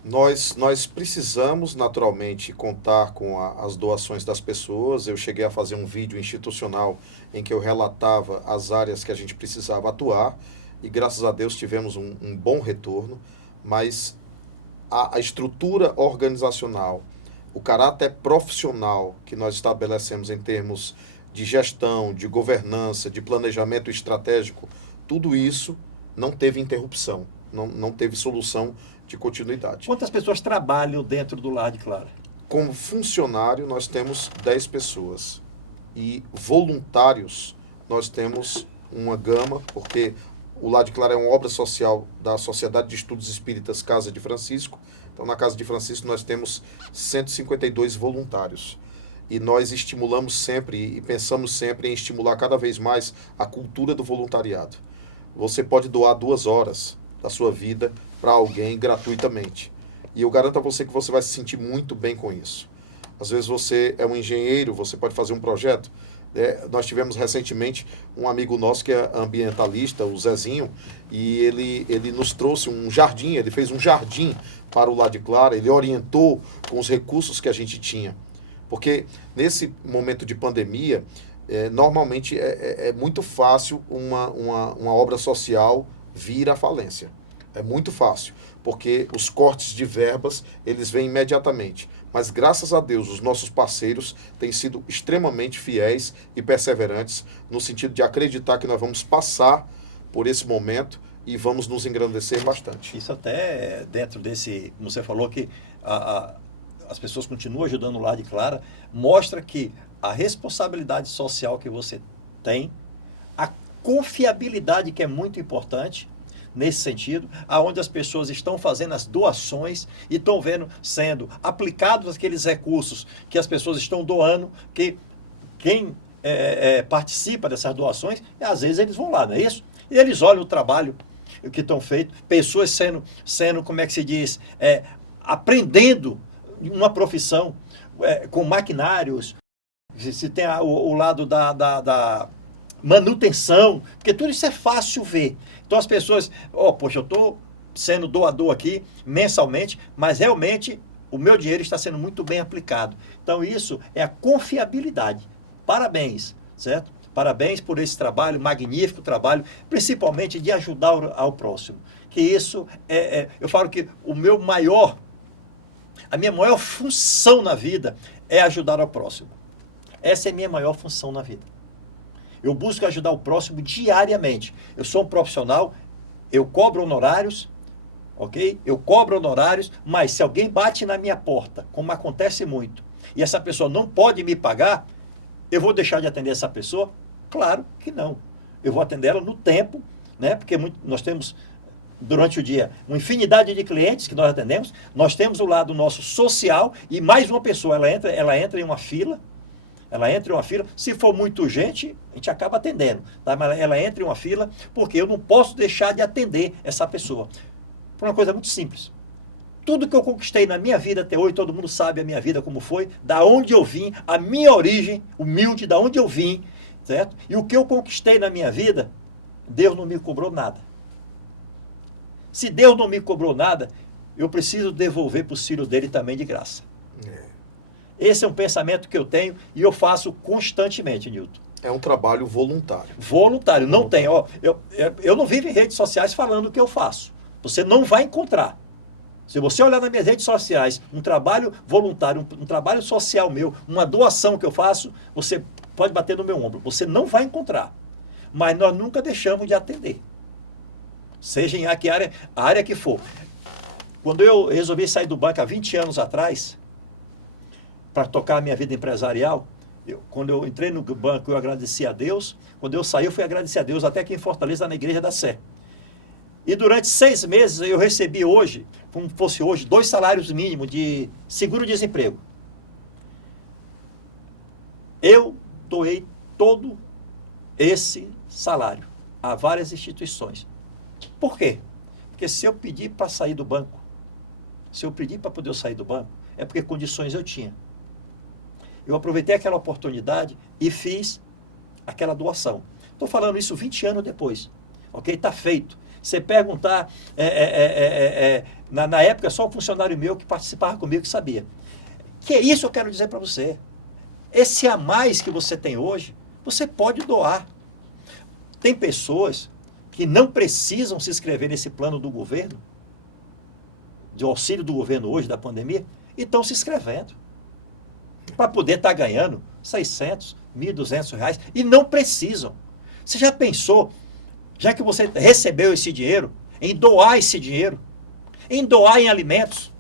Nós precisamos naturalmente contar com as doações das pessoas. Eu cheguei a fazer um vídeo institucional em que eu relatava as áreas que a gente precisava atuar e graças a Deus tivemos um bom retorno, mas a estrutura organizacional, o caráter profissional que nós estabelecemos em termos de gestão, de governança, de planejamento estratégico, tudo isso não teve interrupção, não teve solução de continuidade. Quantas pessoas trabalham dentro do Lar de Clara? Como funcionário, nós temos 10 pessoas. E voluntários, nós temos uma gama, porque o Lar de Clara é uma obra social da Sociedade de Estudos Espíritas Casa de Francisco. Então, na Casa de Francisco, nós temos 152 voluntários. E nós estimulamos sempre e pensamos sempre em estimular cada vez mais a cultura do voluntariado. Você pode doar 2 horas da sua vida para alguém gratuitamente. E eu garanto a você que você vai se sentir muito bem com isso. Às vezes você é um engenheiro, você pode fazer um projeto. Nós tivemos recentemente um amigo nosso que é ambientalista, o Zezinho, e ele nos trouxe um jardim, ele fez um jardim para o Lar de Clara, ele orientou com os recursos que a gente tinha. Porque nesse momento de pandemia, normalmente é muito fácil uma obra social vir à falência. É muito fácil, porque os cortes de verbas, eles vêm imediatamente. Mas, graças a Deus, os nossos parceiros têm sido extremamente fiéis e perseverantes no sentido de acreditar que nós vamos passar por esse momento e vamos nos engrandecer bastante. Isso até dentro desse, como você falou, que as pessoas continuam ajudando o Lar de Clara, mostra que a responsabilidade social que você tem, a confiabilidade que é muito importante, nesse sentido, aonde as pessoas estão fazendo as doações e estão vendo sendo aplicados aqueles recursos que as pessoas estão doando, que quem participa dessas doações, às vezes eles vão lá, não é isso? E eles olham o trabalho que estão feito, pessoas sendo como é que se diz, aprendendo uma profissão com maquinários. Se tem o lado manutenção, porque tudo isso é fácil ver. Então as pessoas, poxa, eu estou sendo doador aqui mensalmente, mas realmente o meu dinheiro está sendo muito bem aplicado. Então isso é a confiabilidade. Parabéns, certo? Parabéns por esse trabalho, magnífico trabalho, principalmente de ajudar ao próximo. Que isso eu falo que a minha maior função na vida é ajudar ao próximo. Essa é a minha maior função na vida. Eu busco ajudar o próximo diariamente. Eu sou um profissional, eu cobro honorários, ok? Eu cobro honorários, mas se alguém bate na minha porta, como acontece muito, e essa pessoa não pode me pagar, eu vou deixar de atender essa pessoa? Claro que não. Eu vou atender ela no tempo, né? Porque nós temos, durante o dia, uma infinidade de clientes que nós atendemos. Nós temos o lado nosso social e mais uma pessoa, ela entra em uma fila. Ela entra em uma fila, se for muito gente, a gente acaba atendendo, tá? Mas ela entra em uma fila porque eu não posso deixar de atender essa pessoa. Por uma coisa muito simples. Tudo que eu conquistei na minha vida até hoje, todo mundo sabe a minha vida como foi, da onde eu vim, a minha origem, humilde, da onde eu vim, certo? E o que eu conquistei na minha vida, Deus não me cobrou nada. Se Deus não me cobrou nada, eu preciso devolver para o filho dele também de graça. Esse é um pensamento que eu tenho e eu faço constantemente, Nilton. É um trabalho voluntário. Voluntário, não tem. Eu não vivo em redes sociais falando o que eu faço. Você não vai encontrar. Se você olhar nas minhas redes sociais, um trabalho voluntário, um trabalho social meu, uma doação que eu faço, você pode bater no meu ombro. Você não vai encontrar. Mas nós nunca deixamos de atender. Seja em a área que for. Quando eu resolvi sair do banco há 20 anos atrás, para tocar a minha vida empresarial, quando eu entrei no banco, eu agradeci a Deus. Quando eu saí, eu fui agradecer a Deus até aqui em Fortaleza, na Igreja da Sé. E durante 6 meses, eu recebi hoje, como fosse hoje, 2 salários mínimos de seguro-desemprego. Eu doei todo esse salário a várias instituições. Por quê? Porque se eu pedir para sair do banco, se eu pedir para poder sair do banco, é porque condições eu tinha. Eu aproveitei aquela oportunidade e fiz aquela doação. Estou falando isso 20 anos depois. Ok? Está feito. Você perguntar, na época, só um funcionário meu que participava comigo que sabia. Que é isso eu quero dizer para você. Esse a mais que você tem hoje, você pode doar. Tem pessoas que não precisam se inscrever nesse plano do governo, de auxílio do governo hoje, da pandemia, e estão se inscrevendo. Para poder estar ganhando 600, 1.200 reais, e não precisam. Você já pensou, já que você recebeu esse dinheiro, em doar esse dinheiro, em doar em alimentos?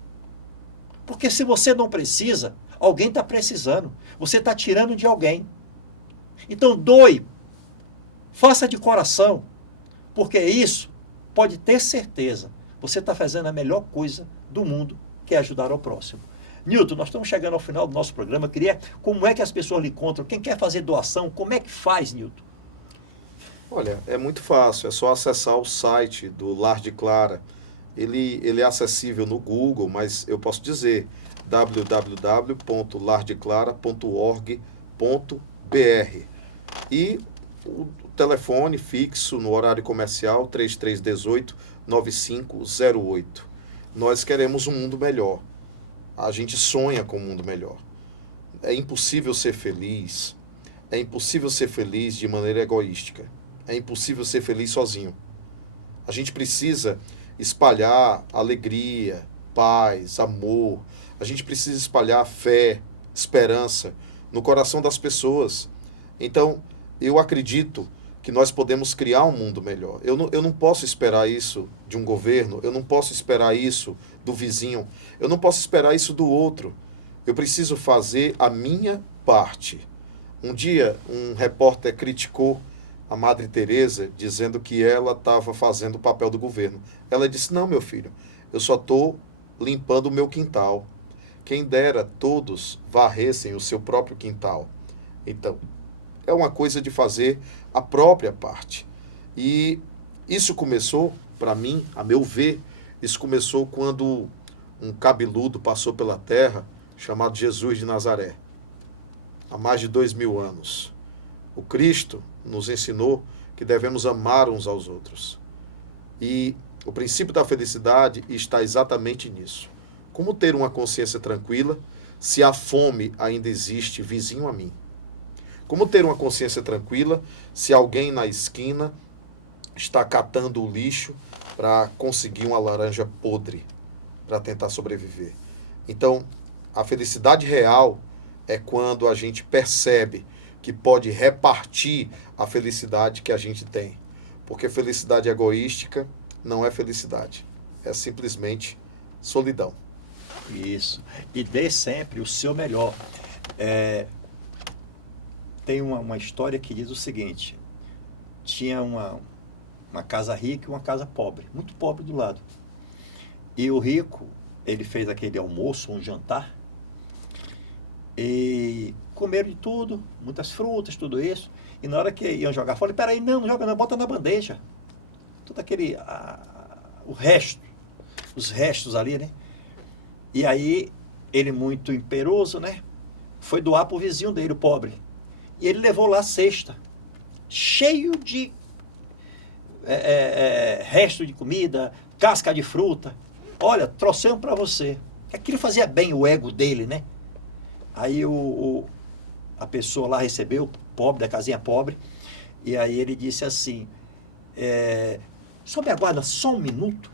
Porque se você não precisa, alguém está precisando. Você está tirando de alguém. Então doe, faça de coração, porque isso, pode ter certeza, você está fazendo a melhor coisa do mundo, que é ajudar ao próximo. Nilton, nós estamos chegando ao final do nosso programa. Eu queria, como é que as pessoas lhe encontram? Quem quer fazer doação, como é que faz, Nilton? Olha, é muito fácil, é só acessar o site do Lar de Clara. Ele é acessível no Google, mas eu posso dizer www.lardeclara.org.br. E o telefone fixo no horário comercial 3318-9508. Nós queremos um mundo melhor. A gente sonha com um mundo melhor. É impossível ser feliz. É impossível ser feliz de maneira egoística. É impossível ser feliz sozinho. A gente precisa espalhar alegria, paz, amor. A gente precisa espalhar fé, esperança no coração das pessoas. Então, eu acredito que nós podemos criar um mundo melhor. Eu não posso esperar isso de um governo, eu não posso esperar isso do vizinho, eu não posso esperar isso do outro. Eu preciso fazer a minha parte. Um dia, um repórter criticou a Madre Teresa, dizendo que ela estava fazendo o papel do governo. Ela disse, não, meu filho, eu só estou limpando o meu quintal. Quem dera todos varressem o seu próprio quintal. Então, é uma coisa de fazer a própria parte. E isso começou, para mim, a meu ver, isso começou quando um cabeludo passou pela terra, chamado Jesus de Nazaré, há mais de 2000 anos. O Cristo nos ensinou que devemos amar uns aos outros. E o princípio da felicidade está exatamente nisso. Como ter uma consciência tranquila se a fome ainda existe vizinho a mim? Como ter uma consciência tranquila se alguém na esquina está catando o lixo para conseguir uma laranja podre para tentar sobreviver? Então, a felicidade real é quando a gente percebe que pode repartir a felicidade que a gente tem. Porque felicidade egoística não é felicidade. É simplesmente solidão. Isso. E dê sempre o seu melhor. Tem uma história que diz o seguinte: tinha uma casa rica e uma casa pobre, muito pobre do lado. E o rico, ele fez aquele almoço, um jantar, e comeram de tudo, muitas frutas, tudo isso. E na hora que iam jogar fora, peraí, não joga não, bota na bandeja. Tudo aquele, os restos ali, né? E aí, ele muito imperoso, né? Foi doar para o vizinho dele, o pobre. E ele levou lá a cesta, cheio de resto de comida, casca de fruta. Olha, trouxemos para você. Aquilo fazia bem o ego dele, né? Aí a pessoa lá recebeu, pobre, da casinha pobre, e aí ele disse assim, só me aguarda só um minuto.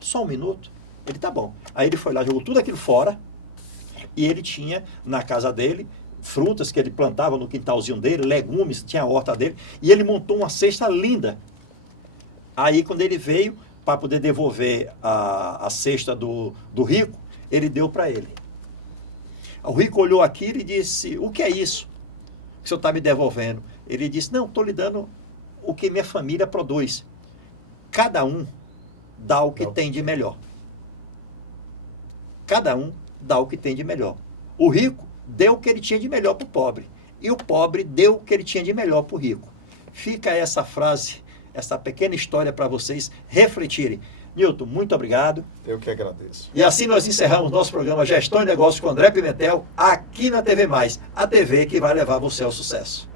Só um minuto. Ele, tá bom. Aí ele foi lá, jogou tudo aquilo fora, e ele tinha na casa dele frutas que ele plantava no quintalzinho dele, legumes, tinha a horta dele, e ele montou uma cesta linda. Aí quando ele veio para poder devolver a cesta do rico, ele deu para ele. O rico olhou aquilo e disse, o que é isso que o senhor está me devolvendo? Ele disse, não, estou lhe dando o que minha família produz. Cada um dá o que tem de melhor. Cada um dá o que tem de melhor. O rico deu o que ele tinha de melhor para o pobre. E o pobre deu o que ele tinha de melhor para o rico. Fica essa frase, essa pequena história para vocês refletirem. Nilton, muito obrigado. Eu que agradeço. E assim nós encerramos nosso programa Gestão e Negócios com André Pimentel, aqui na TV Mais, a TV que vai levar você ao sucesso.